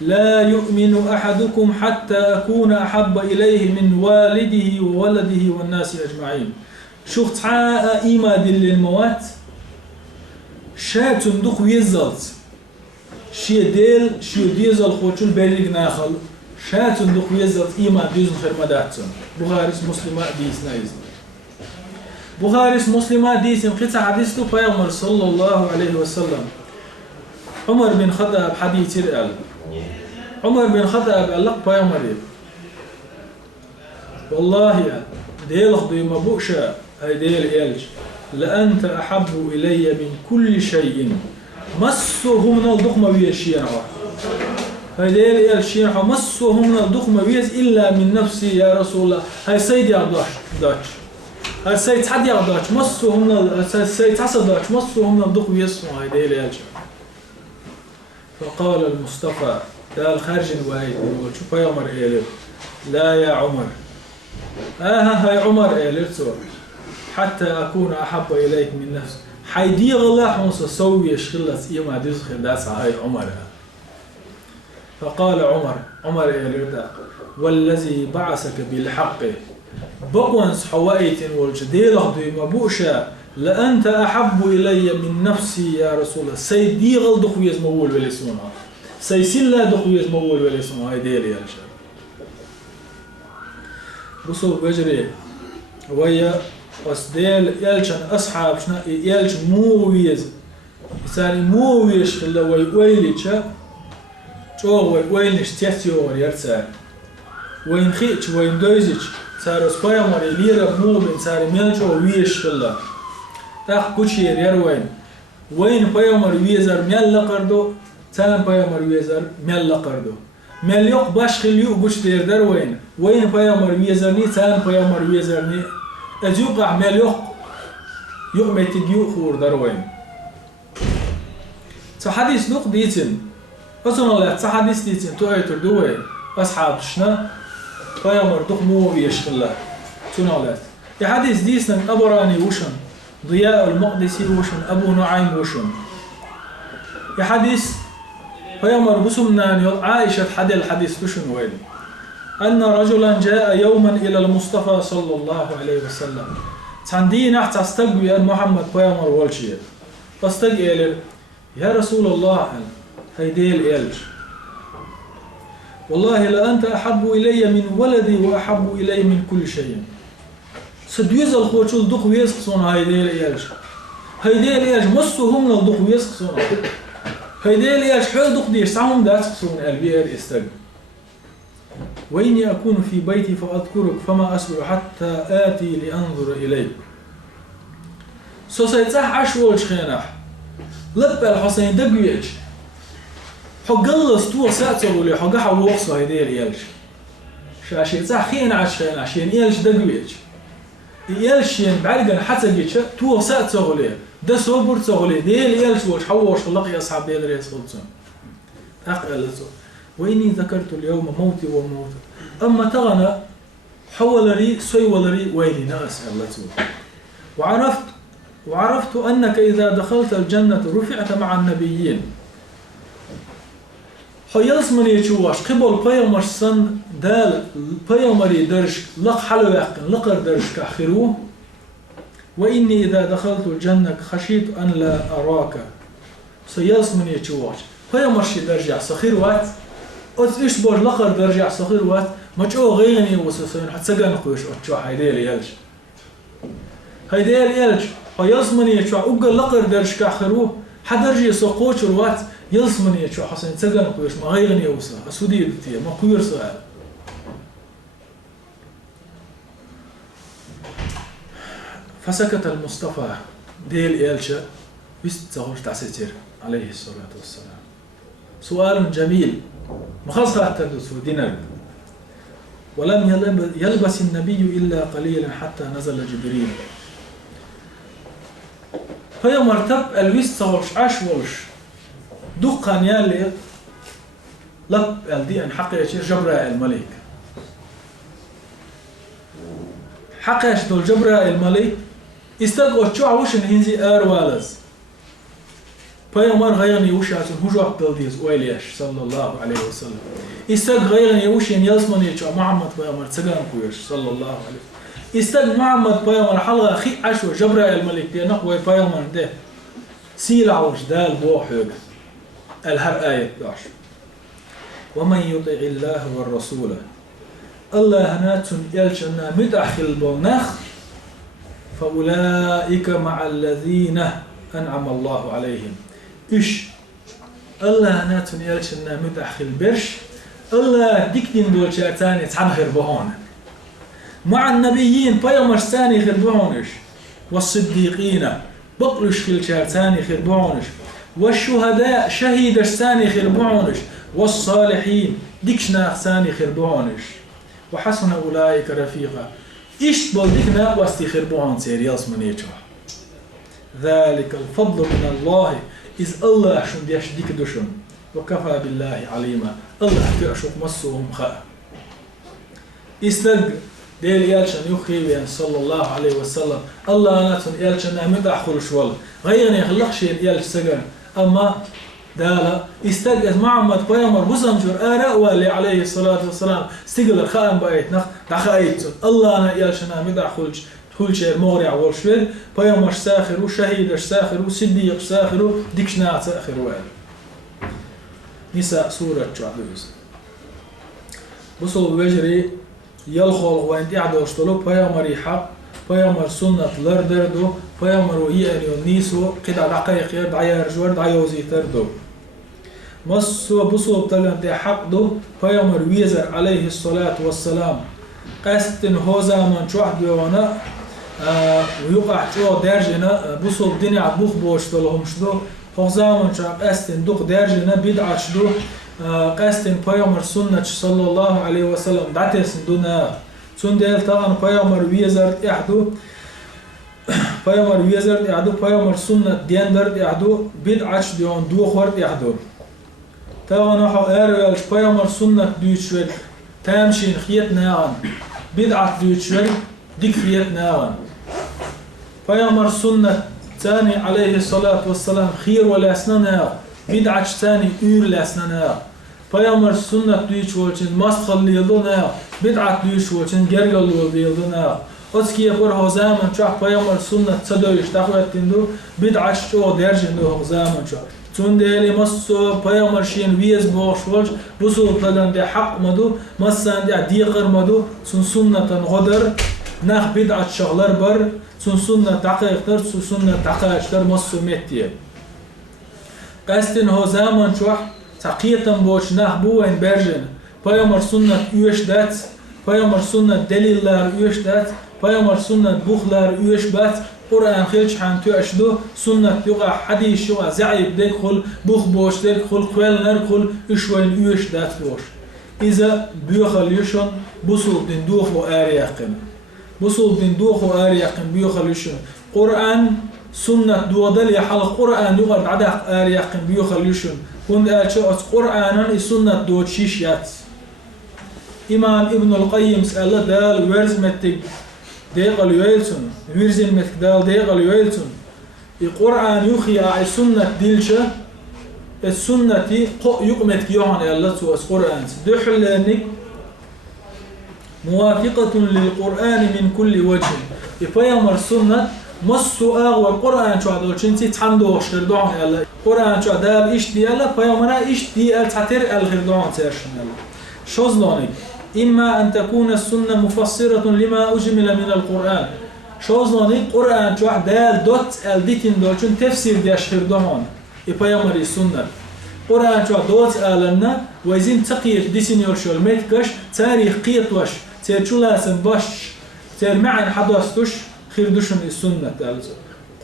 لا يؤمن أحدكم حتى أكون أحب إليه من والده وولده والناس أجمعين شوفت حقا إيما دل الموات شاتن دق ويزلت شي ديل شي ديزل خوتشل بيريق ناخل شاتن دق ويزلت إيما ديزن خرمداتن بخاري مسلم ديس نايز بخاري مسلم ديس قطع حديث له بيامر صلى الله عليه وسلم عمر بن خطاب حديث الأل عمر بن خطاب قال لك بيامر والله ديل خدي مبوشة هاي ديل إلج لأنت أحب إلي من كل شيء مسه من الضخمة ويشينه هاي ديل إلج شينه مسه من الضخمة ويز إلا من نفسي يا رسول الله هاي سيد يعضاش داش هاي سيد حد يعضاش مسه من سيد حسد داش مسه من الضخمة ويسمه هاي ديل إلج فقال المصطفى قال خارج وايد يقول شوف يا عمر إيه لا يا عمر هاي عمر إيه حتى أكون أحب إليك من نفسي حيدي الله حمص سوي شغلة إيما ديس خداس هاي عمر فقال عمر إيه والذي بعثك بالحق بقونس حوائت والجديل هدي مبوشة لأنت أحب إلي من نفسي يا رسول الله سيدي غلط خويز مول ولسونا سيسلا دخويز مول ولسونا هاي ديلي يا شباب بصوا بجري ويا أصديل يلشن أصحاب شنا يلش موويز ثاني موويش خلا ويليتشا شو ويلش تياتيو وريرتسا وين خيتش وين دوزيتش صار سبايا مري ليرا موبن صار ميلشو ويش خلا تاخ كوشير يروين وين بايامر ويزر ميل قردو تان بايامر ويزر ميل قردو ميل يوق باش خليو قوش دير وين بايامر ويزرني تان بايامر ويزرني أجوقع ميل يوق ميتجيو خور دروين تحديث نوق ديتن أصلا لا تحديث ديتن تو أيتر دوين أصحاب شنا بايامر دوق مو ويشخلا تنالات يحديث ديسن أبراني وشن ضياء المقدسي وشن أبو نعيم وشن يحديث فيامر بسمنا عائشة حد الحديث بشن وين أن رجلا جاء يوما إلى المصطفى صلى الله عليه وسلم تندي نحت استقبل أن محمد فيامر والشيء فاستقبل يا رسول الله هيديل إلج والله لأنت أحب إلي من ولدي وأحب إلي من كل شيء سديز الخوشل دق ويسقصون هيديل إلج هيديل إلج مصهم للدق ويسقصون هيديل إلج حول دق ديش سعهم دا تقصون البير استقبل وإني أكون في بيتي فأذكرك فما أسبر حتى آتي لأنظر إليك سيتصح عشوال شخيناح لبى الحسين دقويج حقلص تو ساتو لي حق حوقص هيديل إيلش شاشي صح خين عشان عشان إيلش دقويج إيلش ين بعدين حتى جيتش تو ساتو لي ده صبر تغلي ديل إيلش وش حوش لقي أصحاب ديل رئيس خلصون أقل وإني ذكرت اليوم موتي وموت أما تغنى حول لي سوي لي ويلي ناس الله تعالى وعرفت أنك إذا دخلت الجنة رفعت مع النبيين حيالس من يشوش قبل بيامر سن دال بيامر درش لق حلو يحقن لقر درش كأخروه وإني إذا دخلت الجنة خشيت أن لا أراك سيالس من يشوش بيامر شي درجع صخير وات إيش بور لقر درجع صخير وات ما جو غيني وسوسين حتى سجن قويش أتشو هيديل يلج هيديل يلج حيالس من يشوش أقول لقر درش كأخروه حدرجي سقوش الوات يلسمني يشو حسين تسجن قويش ما غيرني يوصل أسودي بتيه ما قوير سؤال فسكت المصطفى ديل إيلشا بيستغوش تعسيتير عليه الصلاة والسلام سؤال جميل مخلص التدس ودينار ولم يلبس النبي إلا قليلا حتى نزل جبريل فيوم ارتب الويست صورش عشوش دقان يالي لب الدي ان حق يشير جبراء الملك حق يشتول جبراء الملك استقوى تشوع وشن هنزي والز فيومر غيرني وشاتون هجوع بلديز ويليش صلى الله عليه وسلم استق غيرني وشن يلسمن يتشوع محمد فيومر تسقان قويش صلى الله عليه وسلم استق محمد فيومر حلقة خي عشو جبراء الملك دي نقوي فيومر ده سيلع وجدال بوحيق الهر آية 11 ومن يطع الله والرسول الله هناتن يلشنا مدخل بونخ فأولئك مع الذين أنعم الله عليهم إيش الله هناتن يلشنا مدخل برش الله ديكتين دول شاتاني تعنخر بهون مع النبيين بيومش ثاني خربونش والصديقين بقلش خل شاتاني خربونش والشهداء شهيد الثاني خربونش والصالحين ديكشنا ثاني خربونش وحسن أولئك رفيقا إيش بلدكنا واستي خربون سيرياس من يجوا ذلك الفضل من الله إذ الله شن ديش ديك دشن وكفى بالله عليما الله كأشوك مصهم خاء استلق ديل يالشن يخيبين صلى الله عليه وسلم الله ناتن يالشن أمد أحخل شوال غيرني خلقشين يالش سجن أما دالا استجد محمد بيامر بسنجر آراء والي عليه الصلاة والسلام استجد الخائن بأيت نخ دخايت الله أنا يالشنا مدع خلش مغرع والشويد بيامر ساخر وشهيد ساخر وصديق ساخر ديكشنا ساخر والي نساء سورة شعبوز بصل بجري يلخل وين يعدو اشتلو بيامر يحق بيامر سنة لردردو بيامر ويأني ونيسو قد علاقيق يرد عيار جورد عيوزي تردو مصو بصو بتلن حقدو بيامر ويزر عليه الصلاة والسلام قاستن هوزا من شوحد وانا ويقع شو درجنا بصو الدنيا عبوخ بوشتلهم شدو هوزا من شو قاستن دوق درجنا بيدع شدو قاستن بيامر سنة صلى الله عليه وسلم دعتس دونا سندل طبعا بيامر ويزر احدو بيامر ويزر احدو بيامر سنة ديان درد احدو بيدعش ديون دو خورد احدو طبعا حو اريال بيامر سنة دوشول تامشين خيط ناغن بيدعت دوشول ديك خيط ناغن بيامر سنة ثاني عليه الصلاة والسلام خير ولا اسنان بدعة ثاني لسنا Peygamber sünnet düş olçun mastxallı yıldına bid'at düş olçun gergal yıldına Otski yapar o zaman çok Peygamber sünnet sadöyüş takvettindu bid'at o derjinde o zaman çok Tundeli masso Peygamber şeyin viyaz boş olç bu sultan de hak madu masan de diğer madu sun sünnetten qadar nah bid'at şağlar bar sun sünnet taqiqlar sun sünnet taqaçlar masso mettiye Qastin o zaman çok Taqiyetan boş nah bu en berjen. Peygamber sünnet üyeşdat, Peygamber sünnet deliller üyeşdat, Peygamber sünnet bukhlar üyeşbat. Kur'an khilç han tuashdu sünnet yuqa hadis yuqa zayib dekul bukh boş dekul qvelner kul işwen üyeşdat boş. İza büyükhal yuşun busul din duhu ariyaqin. Busul din duhu ariyaqin büyükhal yuşun. Kur'an sünnet duadal ya hal Kur'an yuqa adak ariyaqin büyükhal yuşun. Kun elçi Kur'an'ın sünnet doğuşiş yat. İmam İbnül Qayyim Allah dal verzmettik deqal yelsun. Verzmettik dal deqal yelsun. Kur'an yukhya sünnet dilçe sünneti yuqmet yohan Allah su Kur'an. Duhlenik muvafiqatun lil Kur'an min kulli vecih. Peygamber sünnet Massu'a ve Kur'an çoğadı çünkü tanıdığı şirdoğun Allah. Kur'an çoğadı iş diyala peygamber'a iş diyal tatir el khirdoğun serşin Allah. Şozlanik. İmma en tekune sünne mufassiratun lima ujmile minel Kur'an. Şozlanik Kur'an çoğadı dot el ditin dolçun tefsir diye şirdoğun. Peygamberi sünnet. Kur'an çoğadı dot elenna ve izin taqiyet disiniyor şol metkaş tarih qiyatwaş terçulasın baş terma'an hadastuş خيردشن السنة تالزو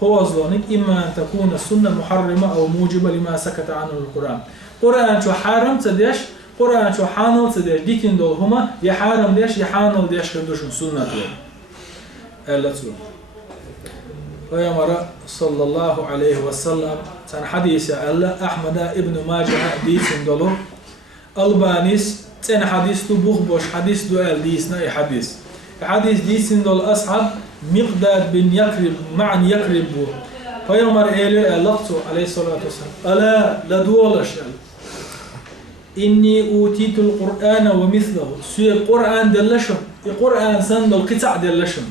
قوازلونك إما أن تكون السنة محرمة أو موجبة لما سكت عنه القرآن قرآن شو حرم تديش قرآن شو حانل تديش ديكين دول هما يحرم ديش يحانل ديش خيردشن سنة تالزو ويامر صلى الله عليه وسلم سن حديث الله أحمد ابن ماجه ديسين دولو البانيس تن حديث دو بوخ حديث دو ديسنا حديث حديث ديسين دول أصحاب مقداد بن يقرب معا يقرب فيامر إليه لقطه عليه الصلاة والسلام ألا لدولش إني أوتيت القرآن ومثله سوى القرآن دلشم القرآن سندل قطع دلشم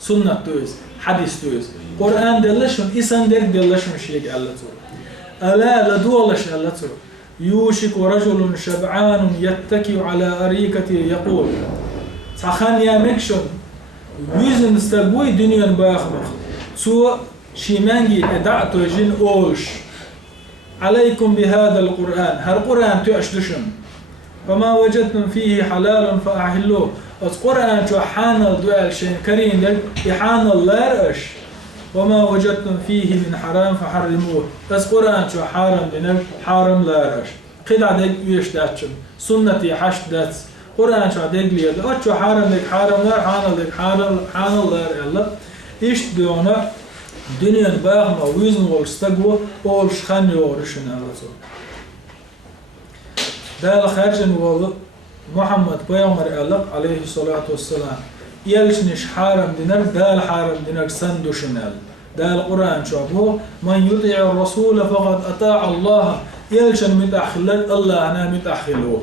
سنة تويس حديث تويس قرآن دلشم إسان درك دلشم شيء قالته ألا لدولش قالته يوشك رجل شبعان يتكي على أريكته يقول تخان يا مكشن Yüzün stabuy dünyanın bağırmak. Su şimangi eda'tu jin oş. Alaykum bihadal Kur'an. Her Kur'an tu'ashduşun. Fama vecedtum fihi halalun fa'ahillu. As Kur'an tu hanal dual şeyin karin del ihanal lar'ash. Vama vecedtum fihi min haram faharrimuh. As Kur'an tu haram dinal haram lar'ash. Qida dek üyeşdatçım. Sünneti haşdat. Kur'an şu degli yedi. O şu haramlık haramlar, hanallık hanallar Allah. İşte ona dünyanın bağma yüzün olsa bu oluş kan yoruşun Allah. Dal xarjın oğlu Muhammed Peygamber Allah aleyhissalatu vesselam. Yelşniş haram dinar, dal haram dinar sen düşün Allah. Dal Kur'an şu bu men yuti'ir Rasul faqad ata'a Allah. Yelşen müteahhillat Allah'ına müteahhilu.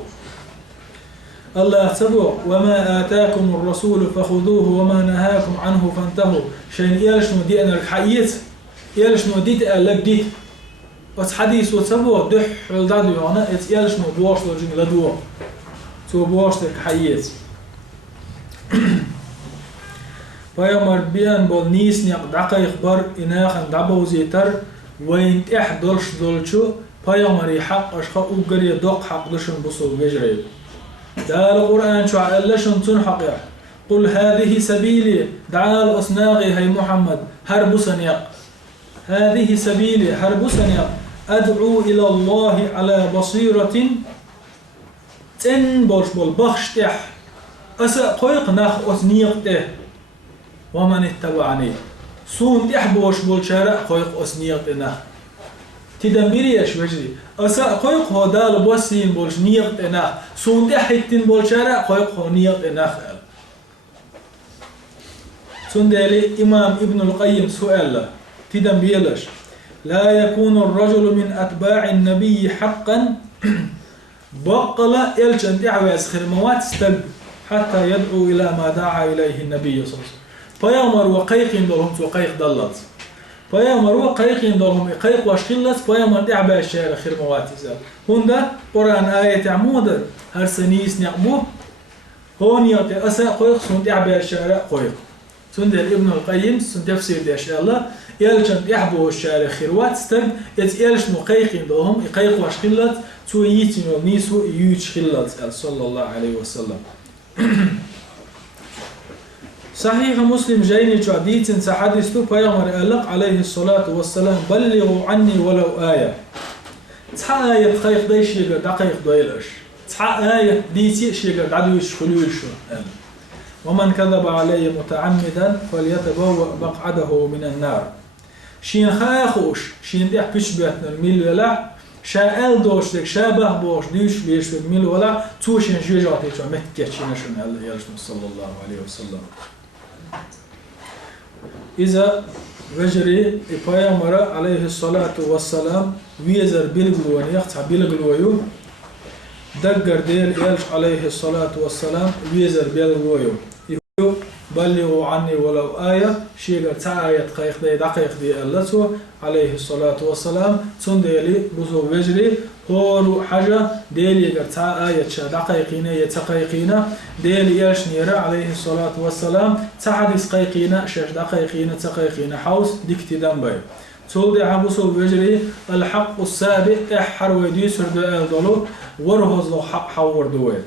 الله تبو وما آتاكم الرسول فخذوه وما نهاكم عنه فانتهوا شين يالش نو دي أنا الحقيقة يالش نو ديت ألك ديت بس حديث وتبو دح الدادو أنا يالش نو بواش لجين لدوا تو بواش لك حقيقة فيامر بيان بول نيس نيق دقيق بر إناخن دبو زيتر وين تحدلش دلشو فيامر يحق أشخاء أوغري دوق حق دشن بصول بجري دال القرآن شو علشان تنحق قل هذه سبيلي دعال أصناغي هي محمد هرب سنيق هذه سبيلي هرب سنيق أدعو إلى الله على بصيرة تن بولش بول بخشتح أسا قيق نخ أصنيقته ومن اتبعني سون تحبوش بول شارع قيق أصنيقته نخ تدمبيريش وجري أسا قيق هو دال بوسين بولش نيق إناخ سون تحتين بول شارع قيق هو نيق إناخ سون دالي إمام ابن القيم سؤال تدمبيريش لا يكون الرجل من أتباع النبي حقا بقل إلشن دعوة خرموات استلب حتى يدعو إلى ما دعا إليه النبي صلى الله عليه وسلم فيامر وقيقين دولهم وقيق دلت فيامر وقيقين دولهم قيق واشخلت فيامر دعوة الشارع خرموات استلب هندا قرآن آية عمودر هر سنيس نعموه هون يأتي أسا قيق سن دعوة الشارع قيق سن ابن القيم سن تفسير داش الله يلشن يحبو الشارع خيروات استلب يلش مقيقين دولهم قيق واشخلت تو يتنو نيسو يوش خلت صلى الله عليه وسلم صحيح مسلم جيني جعديتن سحديثو بيامر ألق عليه الصلاة والسلام بلغوا عني ولو آية تحا آية خيق ديش يقر دقيق دويلش تحا آية ديتي شيقر دعدوش خلوش ومن كذب علي متعمدا فليتبوأ مقعده من النار شين خاخوش شين ديح بشبهتنا الميل ولا شاء دوش ديك شابه بوش ديش بيش بالميل ولا توشين جيجاتي شو مهكت شينشون الله يرجم صلى الله عليه وسلم إذا وجري إبايامر عليه الصلاة والسلام ويزر بيلغلوان يختح بيلغلويو دقر ديل يلش عليه الصلاة والسلام ويزر بيلغلويو يقول بلغوا عني ولو آية شيء تعاية قيق دي دقيق دي اللتو عليه الصلاة والسلام تون ديلي بسو وجري هورو حاجة ديلي قرتا آية شا دقيقين يتقيقين ديلي يلش نيرا عليه الصلاة والسلام تحديث قيقين شاش دقيقين تقيقين حوس ديكتي دنباي تول دي حبسو وجري الحق السابق احر ويدي سردو اهدلو ورهز لو حق حور دوي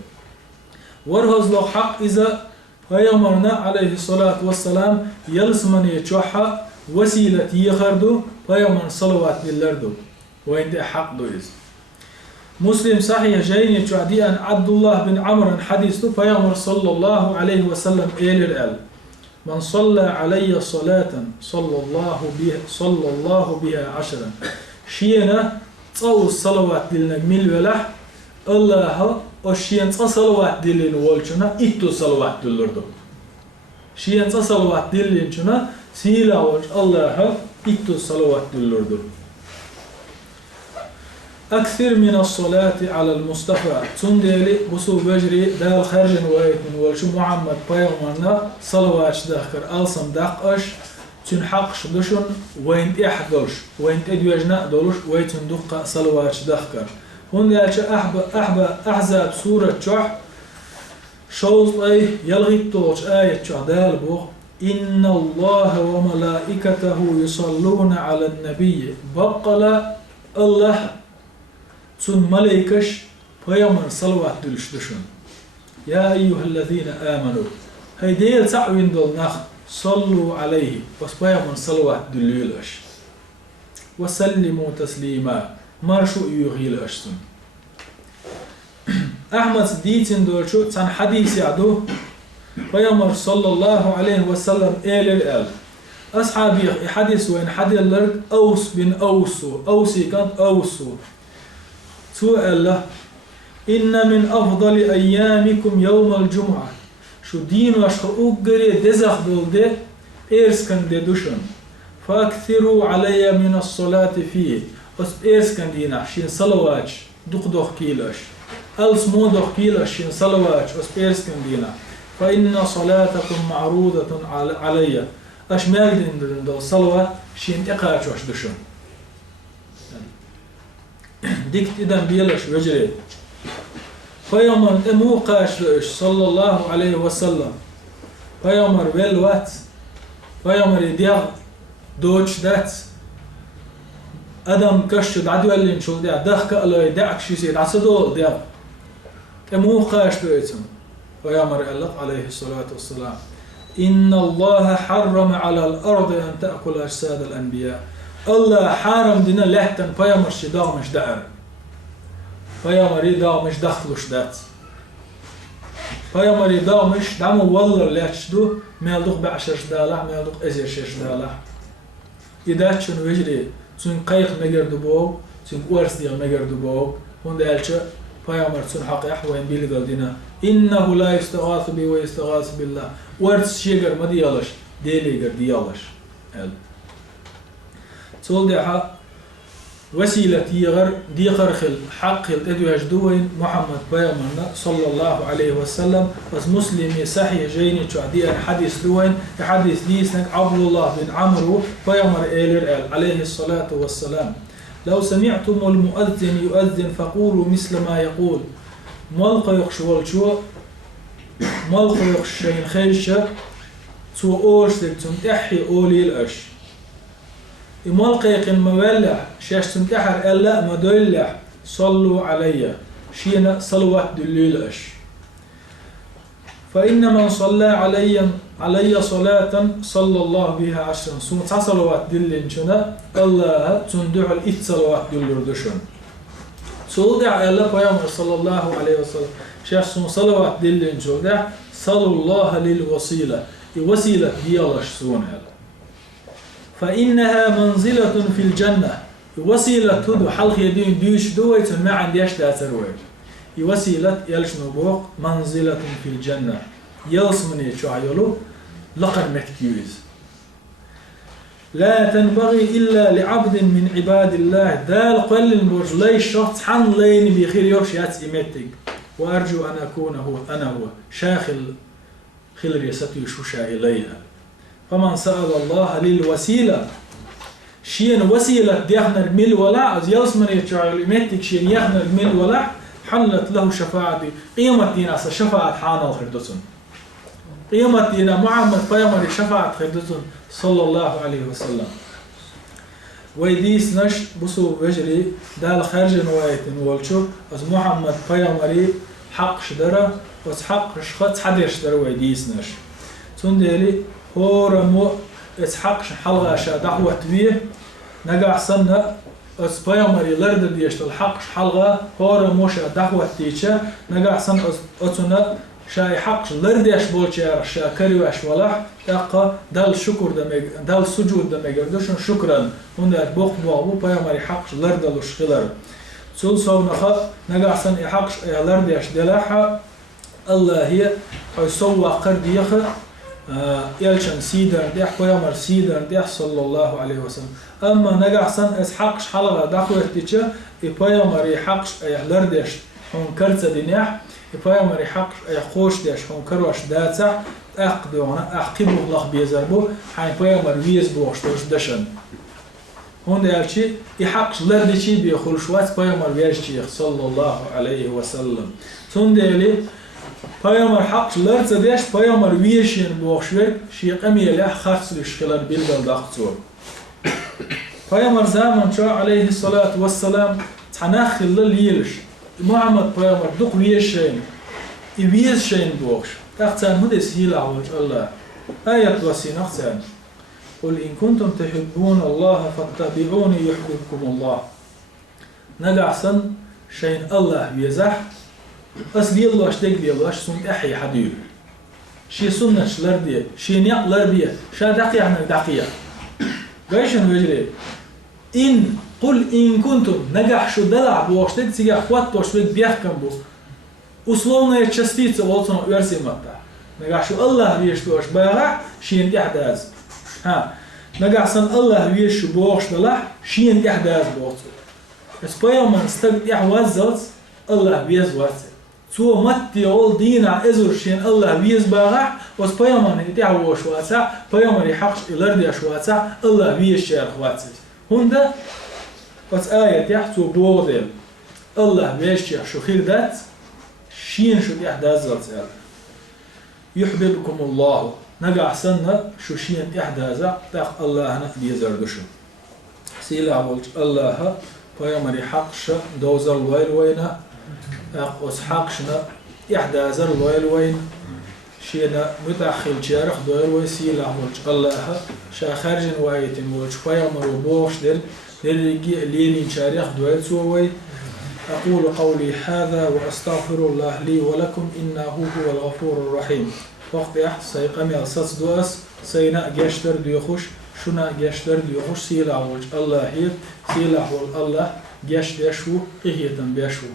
ورهز لو حق إذا فيامرنا عليه الصلاة والسلام يلسمن يتشوحا وسيلة يخردو فيامر صلوات باللردو وين دي حق دويز مسلم صحيح جاين يتشعدي أن عبد الله بن عمرو حديثه فيامر صلى الله عليه وسلم إلى من صلى علي صلاة صلى الله بها عشرا شينا تصو الصلوات دلنا ميل ولح الله وشين صلوات دلين والجنا إتو صلوات دلردو شين صلوات دلين جنا سيلا وج الله إتو صلوات دلردو أكثر من الصلاة على المصطفى تندلي بسو بجري دال خارج ويتن والشو محمد بيغمرنا صلوات داخر ألسم داقش تنحق شدشن وين إحدش وين تدوجنا دولش ويتن دقة صلوات داخر هون يالش أحزاب سورة جح شوز أي يلغي توش آية جح دال بوغ إن الله وملائكته يصلون على النبي بقل الله تن ملائكش فيوم صلوات دلش دشن يا أيها الذين آمنوا هيديل تعوين دول نخ صلوا عليه بس فيوم صلوات دليلش وسلموا تسليما مرشو يغيل أشتن أحمد ديتن دولشو تن حديث يعدو فيوم صلى الله عليه وسلم إل أصحابي حديث وين حديث لرد أوس بن أوسي كانت أوسو سؤال إن من أفضل أيامكم يوم الجمعة شو دين واشخ أقري دزخ دولده إيرسكن دوشن فأكثروا علي من الصلاة فيه بس إيرسكن دينا شين صلوات دوخ كيلش ألس مو دوخ كيلش شين صلوات بس إيرسكن دينا فإن صلاتكم معروضة علي أشمال دين دول صلوات شين إقاش واش دوشن ديكت إذا بيلش وجري فيوم مو قاش صلى الله عليه وسلم فيوم بيلوات فيوم يديع دوتش دات أدم كشد عدو اللي نشوف ديع دخك الله يدعك شيء سيد عصدول ديع مو قاش دوتهم فيوم الله عليه الصلاة والسلام إن الله حرم على الأرض أن تأكل أجساد الأنبياء الله حارم دينا لحتن فيامر شداو مش دعر فيامر يداو مش دخلوش دات فيامر يداو مش دعمو والله لاتشدو ميلدوق بعشرش دالح ميلدوق ازيرشش دالح يداتشن وجري تون قيق مجردو بو تون ورس ديال مجردو بو هون دالش فيامر تون حق يحوين بيلدال دينا إنه لا يستغاث بي ويستغاث بالله ورس شيغر ما ديالش ديليغر ديالش تول ديها وسيلة ديغر خل حق خل تدو هجدوين محمد بيامنا صلى الله عليه وسلم بس مسلمي صحيح جيني تعدي حديث دوين حديث ديسنك عبد الله بن عمرو بيامر إيلر عليه الصلاة والسلام لو سمعتم المؤذن يؤذن فقولوا مثل ما يقول ملقى يخشوالشو ملقى يخشين خيشة تو أورسك تنتحي أولي الأش ملقى يقن مولع شاش تنتحر ألا مدولع صلوا علي شينا صلوات دليل أش فإن من صلى علي صلاة صلى الله بها عشرا سمت صلوات دلين شنا الله تندع الإت صلوات دلور دشن سودع ألا بيامر صلى الله عليه وسلم شاش صلوات دلين سودع صلوا الله للوسيلة وسيلة ديالش سون ألا فإنها منزلة في الجنة وسيلة تدو حلق يدين ديش دويت ما عنديش تأثير وسيلة يلش نبوق منزلة في الجنة يلسمني شعيلو لقد مكتيوز لا تنبغي إلا لعبد من عباد الله دال قل البرج لي شخص حن لين بخير يوش ياتس إمتك وأرجو أن أكون هو شاخل خل ريستي شوشا إليها فمن سأل الله للوسيلة شين وسيلة ديخنر ميل ولا از يلسمني شعيلو إمتك شين يخنر ميل ولا حلت له شفاعة قيمة دينا شفاعة حانا الخردسون قيمة دينا محمد بيامر شفاعة خردسون صلى الله عليه وسلم ويديس نش بصو بجري دال خارج نوايتن والشو از محمد بيامر حق شدرة وز حق شخص حدر شدرة ويديس نش تندلي هو رمو از حق حلقة شا دعوة بيه نقع سنة از پیامبری لرد دیشت الحق حلقه هور موشا دعوت تیچه نگاه سن اتونا شای حق لردیش بولچه شا کریوش ولح اقا دل شکر دل سجود دمگردشون شکرن اون در بخ بابو پیامبری حق لردلوش خلر سول صونخه نگاه سن حق لردیش دلها الله هي سوى قرديخ يلشن سيدر ديح بيامر سيدر ديح صلى الله عليه وسلم أما نجح سن إسحاق حلقة دخوة تيجا يبيامر يحقش يهلردش هون كرت دنيح يبيامر يحقش يخوش دش هون كروش داتع أقدونا أحقبه لخ بيزربو حين بيامر ويز بوشتوش دشن هون دالشي يحقش لردشي بيخلشوات بيامر ويجتي صلى الله عليه وسلم ثم دالي پیامبر حق لرز دیش پیامبر ویشین بوخشوی شیقمی له خرسلش خلال بیلدال داختور پیامبر زمان چا علیه الصلاة والسلام تناخل لیلش محمد پیامبر دق ویشین ویشین بوخش تختن هدس هیلا وجه الله آیت وسی نختن قل إن كنتم تحبون الله فاتبعوني يحببكم الله نقع سن شين الله بيزح أصلي الله اشتاق دي الله سنت أحي حدير شي سنة شلر دي شي نقلر بيه شا دقيق عن دقيق قايشن وجري قل إن كنتم نجح شو دلع بواشتاق تيجا أخوات بواشتاق بيحكم بو условная частица вот он версия мата نجح شو الله بيشتوش بارع شي انت أحداث نجح سن الله بيشو بوش دلع شي انت أحداث بواشتاق بس بيوم نستقد إحوازات الله بيز واسع سو متي أول دينا إزور شين الله بيز باغع وس بيوم نتعوش واسع بيوم يحقش إلرديش واسع الله بيز شير واسع هندا بس آية يحتو بوضل الله بيز شير شو خير دات شين شو إحداث زال يحببكم الله نقع سنة شو شين إحداث تاق الله نقدي زردشو سيلا ولج الله بيوم يحقش دوزر الويل وينه أقص حقشنا إحدى زر الويل وين شينا متأخر جارخ دويل ويسيلا ولج الله شا خارج وايتين ولج بيوم وبوش دل ليني شارخ دويل سوي أقول قولي هذا وأستغفر الله لي ولكم إنه هو الغفور الرحيم وقت سيقامي أساس دوس سينا جاشتر ديوخش شنا جاشتر ديوخش سيلا ولج الله هي سيلا ول الله جاش بيشو قهية بيشو